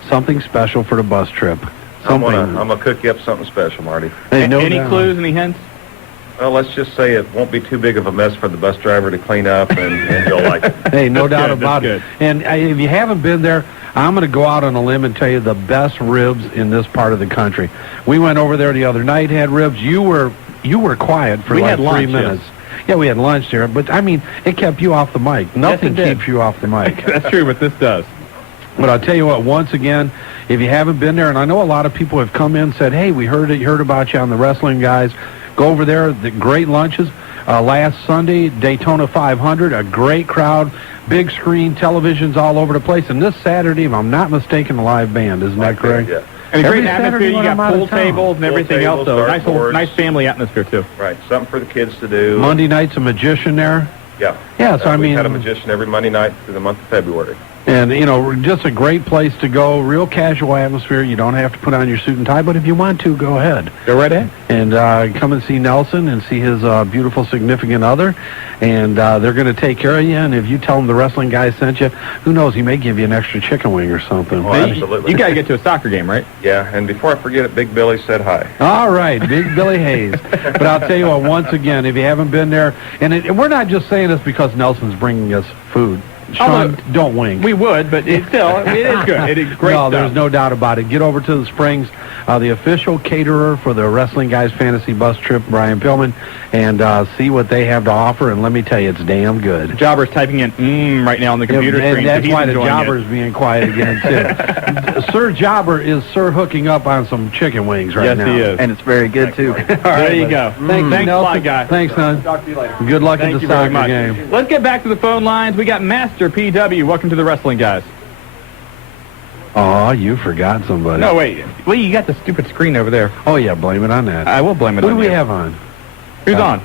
something special for the bus trip. I'm gonna cook you up something special, Marty. Hey, any clues, any hints? Well, let's just say it won't be too big of a mess for the bus driver to clean up, and you'll like it. Hey, no doubt about it. And if you haven't been there, I'm going to go out on a limb and tell you the best ribs in this part of the country. We went over there the other night, had ribs. You were quiet for like 3 minutes. Yes. Yeah, we had lunch there, but I mean, it kept you off the mic. Nothing keeps you off the mic. That's true, but this does. But I'll tell you what, once again, if you haven't been there, and I know a lot of people have come in and said, hey, we heard about you on the Wrestling Guys. Go over there, the great lunches. Last Sunday, Daytona 500, a great crowd, big screen, televisions all over the place. And this Saturday, if I'm not mistaken, a live band. Isn't that correct? Yeah. And a great atmosphere. You got pool tables and everything else, though. Nice family atmosphere, too. Right. Something for the kids to do. Monday night's a magician there. Yeah. Yeah, so I mean... We've had a magician every Monday night through the month of February. And, you know, just a great place to go, real casual atmosphere. You don't have to put on your suit and tie, but if you want to, go ahead. Go right ahead. And come and see Nelson and see his beautiful significant other. And they're going to take care of you. And if you tell them the Wrestling Guy sent you, who knows, he may give you an extra chicken wing or something. Oh, absolutely. You got to get to a soccer game, right? Yeah, and before I forget it, Big Billy said hi. All right, Big Billy Hayes. But I'll tell you what, once again, if you haven't been there, and we're not just saying this because Nelson's bringing us food. Shawn, don't wink. We would, but it is good. It is great. No, there's no doubt about it. Get over to the Springs, the official caterer for the Wrestling Guys Fantasy Bus Trip, Brian Pillman, and see what they have to offer. And let me tell you, it's damn good. Jobber's typing in right now on the computer screen. And that's why the Jobber's being quiet again, too. Sir Jobber is hooking up on some chicken wings right now. Yes, he is. And it's very good, too. All right, there you go. Thanks, Nelson. a lot, guy. Thanks, son. Talk to you later. Good luck at the soccer game. Let's get back to the phone lines. We got Master PW. Welcome to the Wrestling Guys. Oh, you forgot somebody. No, wait. Well, you got the stupid screen over there. Oh, yeah, blame it on that. I will blame it on you. Who do we you. have on? Who's on?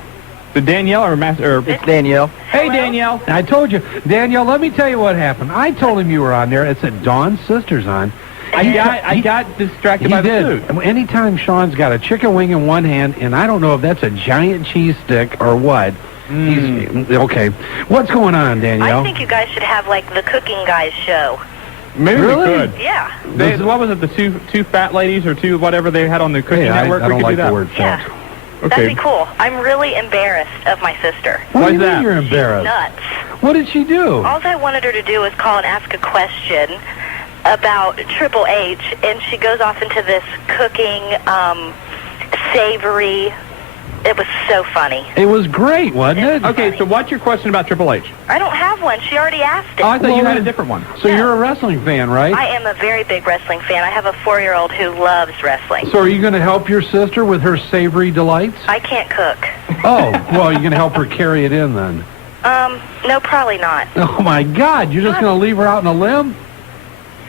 The Danielle or Master? It's Danielle. Hey, Danielle. I told you. Danielle, let me tell you what happened. I told him you were on there. It said Dawn's sister's on. I got distracted by the food. Anytime Shawn's got a chicken wing in one hand, and I don't know if that's a giant cheese stick or what. He's okay. What's going on, Danielle? I think you guys should have, like, the Cooking Guys show. Maybe we could. Yeah. What was it, the two fat ladies or two whatever they had on the Cooking Network? I don't like the word fat. fat. Yeah. That'd be cool. I'm really embarrassed of my sister. What do you mean you're embarrassed? She's nuts. What did she do? All I wanted her to do was call and ask a question, about Triple H, and she goes off into this cooking, savory. It was so funny. It was great, wasn't it? Okay, so what's your question about Triple H? I don't have one. She already asked it. Oh, I thought you had a different one. So you're a wrestling fan, right? I am a very big wrestling fan. I have a 4-year-old who loves wrestling. So are you going to help your sister with her savory delights? I can't cook. Oh, well, you're going to help her carry it in then? No, probably not. Oh, my God. You're just going to leave her out on a limb?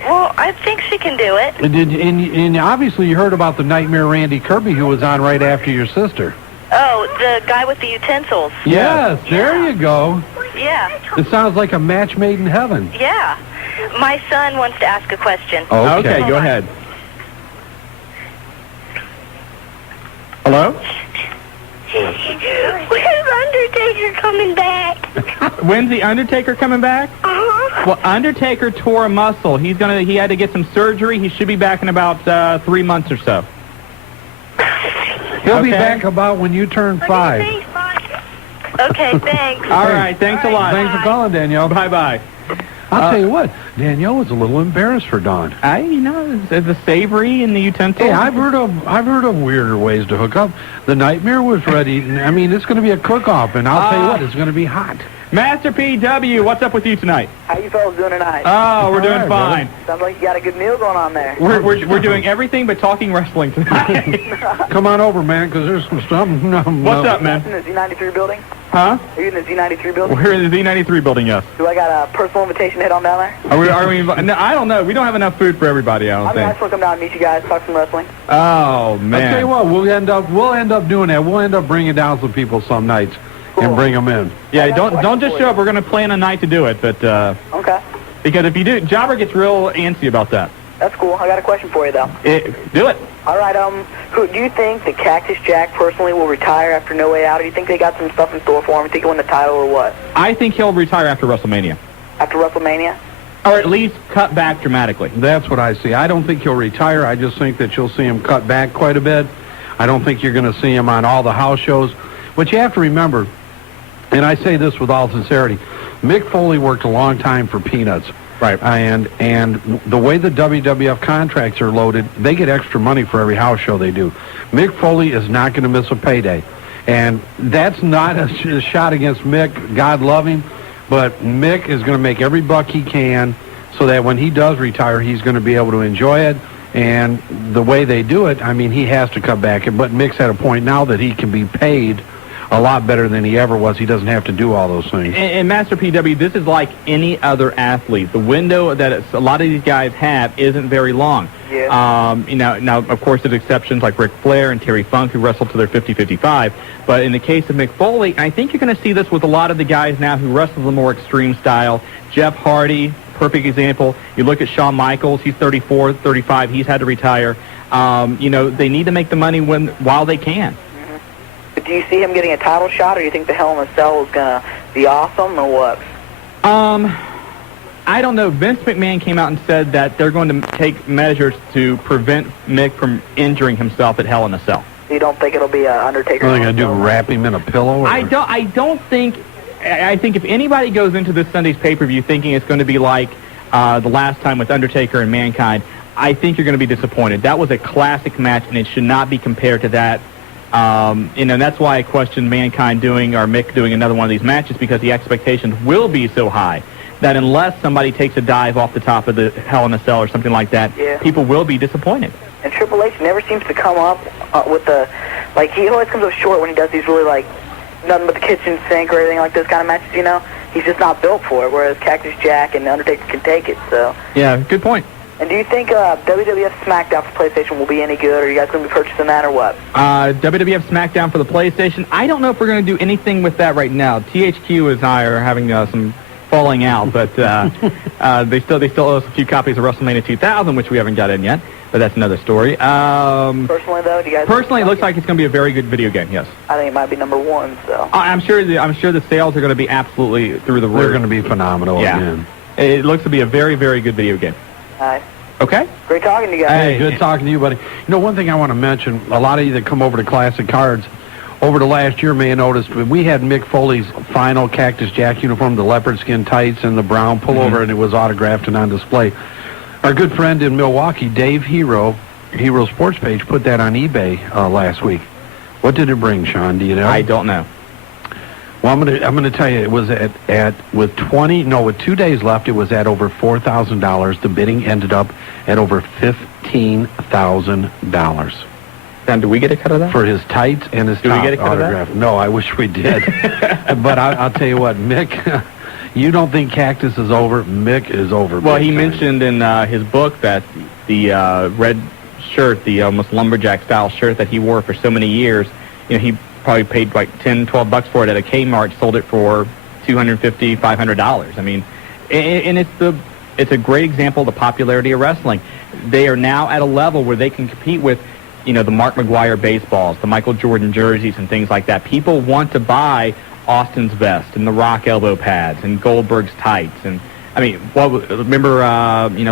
Well, I think she can do it. And obviously you heard about the Nightmare Randy Kirby who was on right after your sister. Oh, the guy with the utensils. Yes, there you go. Yeah. It sounds like a match made in heaven. Yeah. My son wants to ask a question. Okay, go ahead. Hello? When's Undertaker coming back? When's the Undertaker coming back? Well, Undertaker tore a muscle. He had to get some surgery. He should be back in about 3 months or so. He'll be back about when you turn 5. Okay, thanks. All right, thanks a lot. Thanks for calling, Danielle. Bye-bye. I'll tell you what, Danielle was a little embarrassed for Dawn. The savory and the utensils. Hey, I've heard of weirder ways to hook up. The Nightmare was ready. I mean, it's going to be a cook-off, and I'll tell you what, it's going to be hot. Master PW, what's up with you tonight? How you fellas doing tonight? Oh, we're doing fine. Brother. Sounds like you got a good meal going on there. We're doing everything but talking wrestling tonight. Come on over, man, because there's some stuff. What's up, man? In the Z93 building? Huh? Are you in the Z93 building? We're in the Z93 building, yes. Do I got a personal invitation to head on down there? Are we? No, I don't know. We don't have enough food for everybody, I don't I think. just want to come down and meet you guys, talk some wrestling. Oh, man. I'll tell you what, we'll end up doing that. We'll end up bringing down some people some nights and bring them in. Yeah, don't just show up. We're going to plan a night to do it, but okay. Because if you do, Jobber gets real antsy about that. That's cool. I got a question for you though. Do it. All right. Who do you think that Cactus Jack personally will retire after No Way Out? Or do you think they got some stuff in store for him? Do you think he'll win the title or what? I think he'll retire after WrestleMania. After WrestleMania? Or at least cut back dramatically. That's what I see. I don't think he'll retire. I just think that you'll see him cut back quite a bit. I don't think you're going to see him on all the house shows. But you have to remember, and I say this with all sincerity, Mick Foley worked a long time for peanuts. Right. And the way the WWF contracts are loaded, they get extra money for every house show they do. Mick Foley is not going to miss a payday. And that's not a shot against Mick. God love him. But Mick is going to make every buck he can so that when he does retire, he's going to be able to enjoy it. And the way they do it, I mean, he has to cut back. But Mick's at a point now that he can be paid a lot better than he ever was. He doesn't have to do all those things. And Master PW, this is like any other athlete. The window that a lot of these guys have isn't very long. Yeah. Now, of course, there's exceptions like Ric Flair and Terry Funk who wrestled to their 50-55. But in the case of Mick Foley, I think you're going to see this with a lot of the guys now who wrestle the more extreme style. Jeff Hardy, perfect example. You look at Shawn Michaels, he's 34, 35, he's had to retire. They need to make the money while they can. But do you see him getting a title shot, or do you think the Hell in a Cell is going to be awesome, or what? I don't know. Vince McMahon came out and said that they're going to take measures to prevent Mick from injuring himself at Hell in a Cell. You don't think it'll be Undertaker? What are they going to do, wrap him in a pillow? Or? I don't think... I think if anybody goes into this Sunday's pay-per-view thinking it's going to be like the last time with Undertaker and Mankind, I think you're going to be disappointed. That was a classic match, and it should not be compared to that. That's why I question Mankind doing or Mick doing another one of these matches, because the expectations will be so high that unless somebody takes a dive off the top of the Hell in a Cell or something like that, people will be disappointed. And Triple H never seems to come up with he always comes up short when he does these really nothing but the kitchen sink or anything like those kind of matches, He's just not built for it, whereas Cactus Jack and Undertaker can take it, so. Yeah, good point. And do you think WWF SmackDown for PlayStation will be any good, or are you guys going to be purchasing that, or what? WWF SmackDown for the PlayStation, I don't know if we're going to do anything with that right now. THQ and I are having some falling out, but they still owe us a few copies of WrestleMania 2000, which we haven't got in yet, but that's another story. Personally, though, do you guys... Personally, it looks like it's going to be a very good video game, yes. I think it might be number one, so... I'm sure the sales are going to be absolutely through the roof. They're going to be phenomenal again. It looks to be a very, very good video game. All right. Okay. Great talking to you guys. Hey, good talking to you, buddy. One thing I want to mention, a lot of you that come over to Classic Cards, over the last year may have noticed, we had Mick Foley's final Cactus Jack uniform, the leopard skin tights and the brown pullover, and it was autographed and on display. Our good friend in Milwaukee, Dave Hero Sports Page, put that on eBay last week. What did it bring, Shawn? Do you know? I don't know. Well, I'm gonna tell you, it was with 2 days left, it was at over $4,000. The bidding ended up at over $15,000. Then do we get a cut of that? For his tights and his top autograph. No, I wish we did. But I'll tell you what, Mick, you don't think Cactus is over? Mick is over. Well, he mentioned in his book that the red shirt, the almost lumberjack-style shirt that he wore for so many years, he probably paid like $10, $12 for it at a Kmart, sold it for $250, $500. I mean, and it's a great example of the popularity of wrestling. They are now at a level where they can compete with, the Mark McGuire baseballs, the Michael Jordan jerseys, and things like that. People want to buy Austin's vest and the Rock elbow pads and Goldberg's tights. And I mean, remember,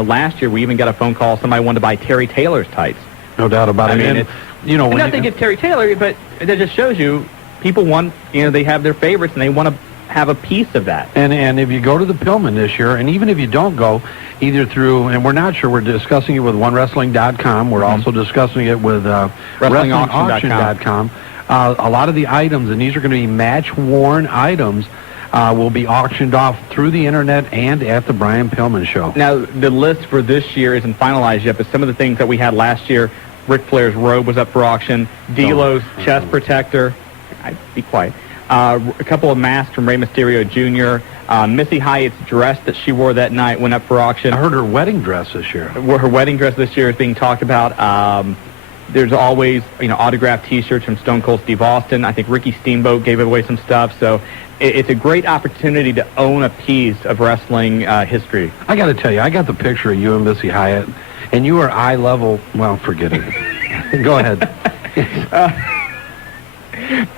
last year we even got a phone call. Somebody wanted to buy Terry Taylor's tights. No doubt about it. I mean, when nothing against Terry Taylor, but that just shows you people want, they have their favorites and they want to have a piece of that. And if you go to the Pillman this year, and even if you don't go, either through, and we're not sure, we're discussing it with OneWrestling.com. We're also discussing it with WrestlingAuction.com. A lot of the items, and these are going to be match-worn items, will be auctioned off through the internet and at the Brian Pillman Show. Now, the list for this year isn't finalized yet, but some of the things that we had last year, Ric Flair's robe was up for auction, D'Lo's chest protector, be quiet, a couple of masks from Rey Mysterio Jr., Missy Hyatt's dress that she wore that night went up for auction. I heard her wedding dress this year. Her wedding dress this year is being talked about. There's always, autographed T-shirts from Stone Cold Steve Austin. I think Ricky Steamboat gave away some stuff. So it's a great opportunity to own a piece of wrestling history. I got to tell you, I got the picture of you and Missy Hyatt, and you are eye level. Well, forget it. Go ahead.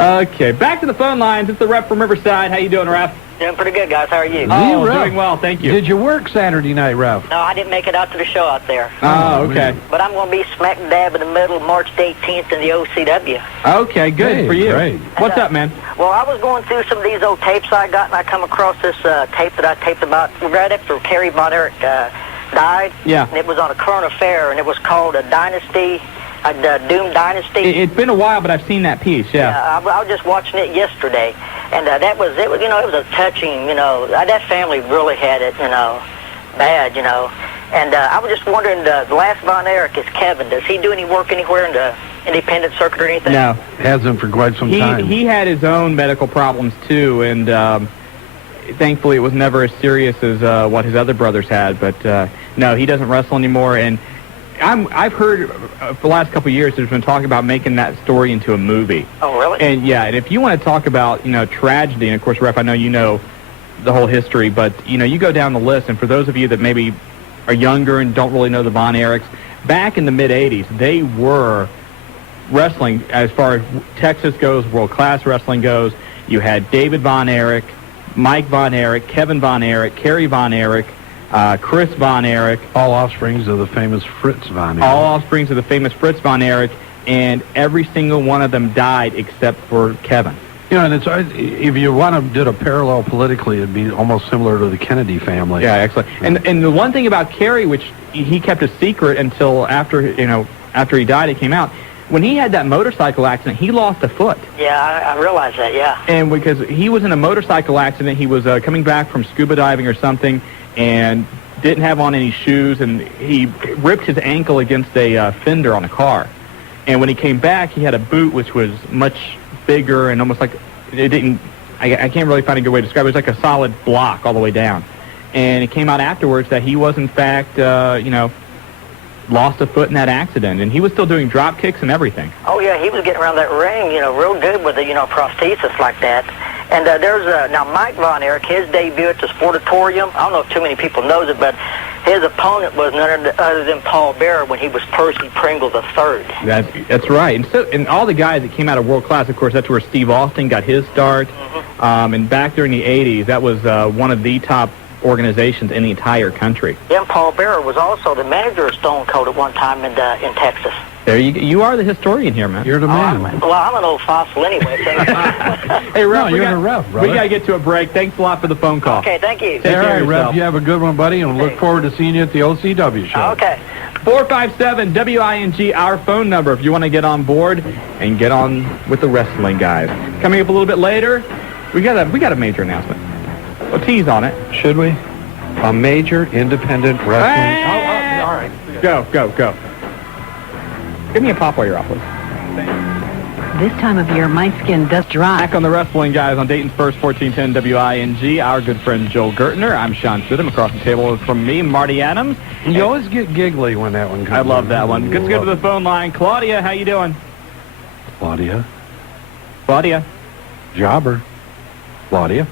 Okay, back to the phone lines. It's the rep from Riverside. How you doing, Ref? Doing pretty good, guys. How are you? Oh, doing well, thank you. Did you work Saturday night, Ref? No, I didn't make it out to the show out there. Oh, okay. But I'm going to be smack dab in the middle, March 18th in the OCW. Okay, good for you. Great. What's up, man? Well, I was going through some of these old tapes I got, and I come across this tape that I taped about right after Kerry Von Erich died. Yeah. And it was on a current affair, and it was called a Dynasty. The Doom Dynasty. It's been a while, but I've seen that piece, I was just watching it yesterday, and it was it was a touching, that family really had it, bad, and I was just wondering, the last Von Erich is Kevin. Does he do any work anywhere in the independent circuit or anything? No. Hasn't for quite some time. He had his own medical problems, too, and thankfully it was never as serious as what his other brothers had, but no, he doesn't wrestle anymore, and I've heard for the last couple of years there's been talk about making that story into a movie. Oh, really? And and if you want to talk about, tragedy, and of course, Ref, I know you know the whole history, but, you go down the list, and for those of you that maybe are younger and don't really know the Von Erichs, back in the mid-'80s, they were wrestling, as far as Texas goes, world-class wrestling goes. You had David Von Erich, Mike Von Erich, Kevin Von Erich, Kerry Von Erich, Chris Von Erich. All offsprings of the famous Fritz Von Erich. All offsprings of the famous Fritz Von Erich, and every single one of them died except for Kevin. And it's if you want to do a parallel politically, it'd be almost similar to the Kennedy family. Yeah, excellent. And the one thing about Kerry, which he kept a secret until after he died, it came out. When he had that motorcycle accident, he lost a foot. Yeah, I realize that, yeah. And because he was in a motorcycle accident, he was coming back from scuba diving or something, and didn't have on any shoes, and he ripped his ankle against a fender on a car. And when he came back, he had a boot which was much bigger and almost like it didn't. I can't really find a good way to describe it. It was like a solid block all the way down. And it came out afterwards that he was in fact, lost a foot in that accident, and he was still doing drop kicks and everything. Oh yeah, he was getting around that ring, real good with the prosthesis like that. And there's now Mike Von Erich, his debut at the Sportatorium. I don't know if too many people knows it, but his opponent was none other than Paul Bearer when he was Percy Pringle III. That's right. And all the guys that came out of World Class, of course, that's where Steve Austin got his start. Mm-hmm. And back during the 80s, that was one of the top organizations in the entire country. Yeah, Paul Bearer was also the manager of Stone Cold at one time in Texas. There you are the historian here, man. You're the man. Well, I'm an old fossil anyway. So. Hey, Ref, No, you're the ref, brother. We got to get to a break. Thanks a lot for the phone call. Okay, thank you. Take care All right, of Ref, yourself. you have a good one, buddy, and look forward to seeing you at the OCW show. Okay. 457-WING, our phone number if you want to get on board and get on with the wrestling guys. Coming up a little bit later, we got a major announcement. We'll tease on it. Should we? A major independent wrestling. Hey! All right. Go. Give me a pop while you're off, please. This time of year, my skin does dry. Back on the wrestling guys on Dayton's first 1410 WING, our good friend Joel Gertner. I'm Shawn Stidham. Across the table from me, Marty Adams. You always get giggly when that one comes. I love that one. Let's go to the phone line. Claudia, how you doing? Claudia. Jobber. Claudia.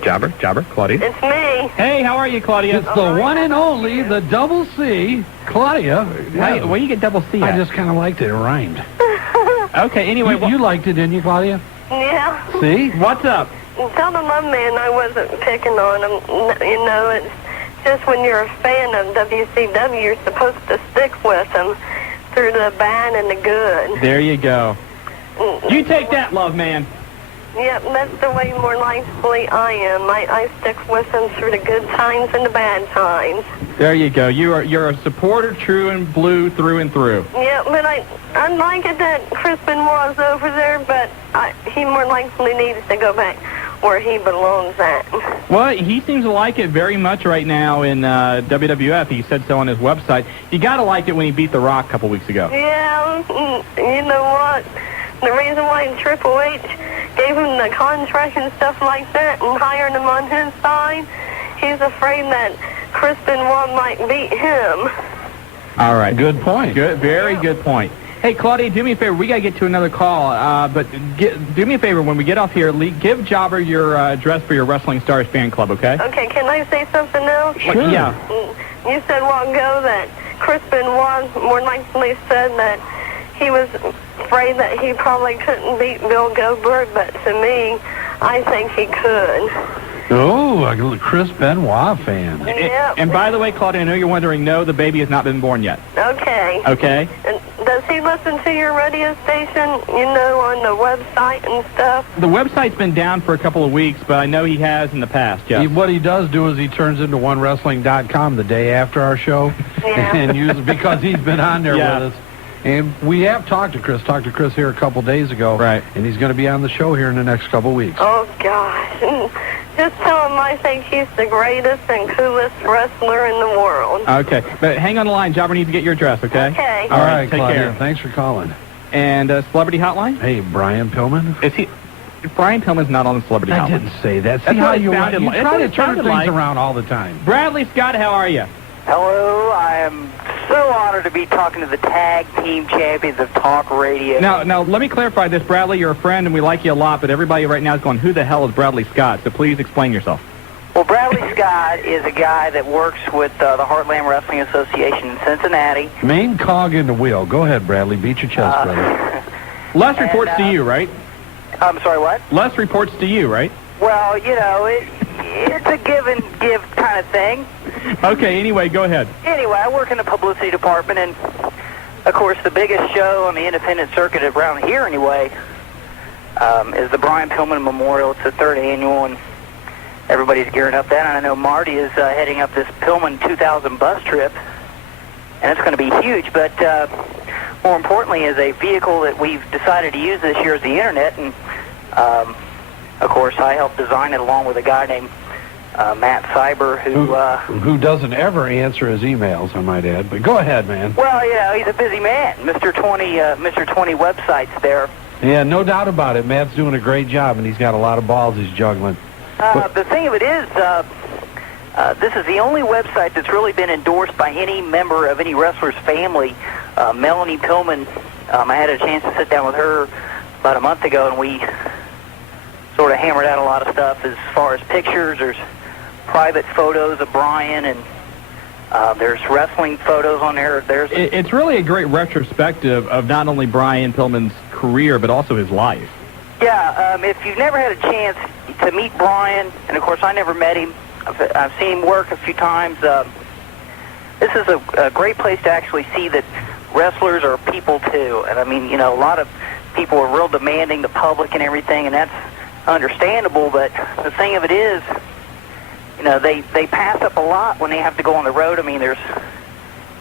Jobber, Claudia. It's me. Hey, how are you, Claudia? It's the one and only, the double C, Claudia. Why you get double C I at? just kind of liked it. It rhymed. Okay, anyway. You liked it, didn't you, Claudia? Yeah. See? What's up? Tell the love man I wasn't picking on him. You know, it's just when you're a fan of WCW, you're supposed to stick with them through the bad and the good. There you go. You take that, love man. Yep, that's the way more likely I am. I stick with them through the good times and the bad times. There you go. You're a supporter, true and blue, through and through. Yeah, but I like it that Chris Benoit's over there, but he more likely needs to go back where he belongs at. Well, he seems to like it very much right now in WWF. He said so on his website. You got to like it when he beat The Rock a couple weeks ago. Yeah, you know what? The reason why Triple H gave him the contract and stuff like that and hired him on his side, he's afraid that Chris Benoit might beat him. All right. Good point. Good, very good point. Hey, Claudia, do me a favor. We got to get to another call, but do me a favor. When we get off here, give Jobber your address for your Wrestling Stars fan club, okay? Okay, can I say something else? Sure. Yeah. You said a while ago that Chris Benoit more likely said that he was afraid that he probably couldn't beat Bill Goldberg, but to me, I think he could. Oh, a Chris Benoit fan. Yep. And by the way, Claudia, I know you're wondering, no, the baby has not been born yet. Okay. Okay? And does he listen to your radio station, you know, on the website and stuff? The website's been down for a couple of weeks, but I know he has in the past, yes. What he does do is he turns into OneWrestling.com the day after our show, Yeah. and uses because he's been on there Yeah. with us. And we have talked to Chris here a couple days ago. Right. And he's going to be on the show here in the next couple weeks. Oh, gosh. Just tell him I think he's the greatest and coolest wrestler in the world. Okay, but hang on the line. Jobber needs to get your address, okay? Okay. All right, take Claudia, care. thanks for calling. And Celebrity Hotline? Hey, Brian Pillman. Is he? Brian Pillman's not on the Celebrity I Hotline. didn't say that. See That's how what it you sounded like. try That's to what it turn sounded things like. around all the time. Bradley Scott, how are you? Hello, I am so honored to be talking to the tag team champions of talk radio. Now, let me clarify this. Bradley, you're a friend, and we like you a lot, but everybody right now is going, who the hell is Bradley Scott? So please explain yourself. Well, Bradley Scott is a guy that works with the Heartland Wrestling Association in Cincinnati. Main cog in the wheel. Go ahead, Bradley. Beat your chest, brother. Les reports to you, right? I'm sorry, what? Les reports to you, right? Well, you know, it's a give and give kind of thing. Okay, anyway, go ahead. Anyway, I work in the publicity department, and, of course, the biggest show on the independent circuit around here, anyway, is the Brian Pillman Memorial. It's the third annual, and everybody's gearing up that. And I know Marty is heading up this Pillman 2000 bus trip, and it's going to be huge. But more importantly, is a vehicle that we've decided to use this year is the Internet, and, of course, I helped design it along with a guy named Matt Cyber, who doesn't ever answer his emails, I might add. But go ahead, man. Well, you know, he's a busy man. Mr. 20 websites there. Yeah, no doubt about it. Matt's doing a great job, and he's got a lot of balls he's juggling. The thing of it is, this is the only website that's really been endorsed by any member of any wrestler's family. Melanie Pillman, I had a chance to sit down with her about a month ago, and we sort of hammered out a lot of stuff as far as pictures. There's private photos of Brian, and there's wrestling photos on there. It's really a great retrospective of not only Brian Pillman's career, but also his life. Yeah, if you've never had a chance to meet Brian, and of course I never met him, I've seen him work a few times, this is a great place to actually see that wrestlers are people too, and I mean, a lot of people are real demanding, the public and everything, and that's understandable. But the thing of it is, they pass up a lot when they have to go on the road. I mean,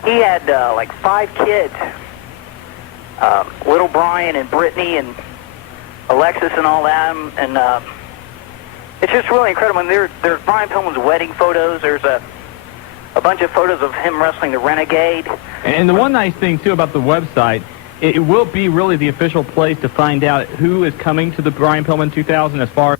he had like 5 kids, little Brian and Brittany and Alexis and all that, and it's just really incredible. And there's Brian Pillman's wedding photos. There's a bunch of photos of him wrestling the Renegade. And the one nice thing, too, about the website, it will be really the official place to find out who is coming to the Brian Pillman 2000 as far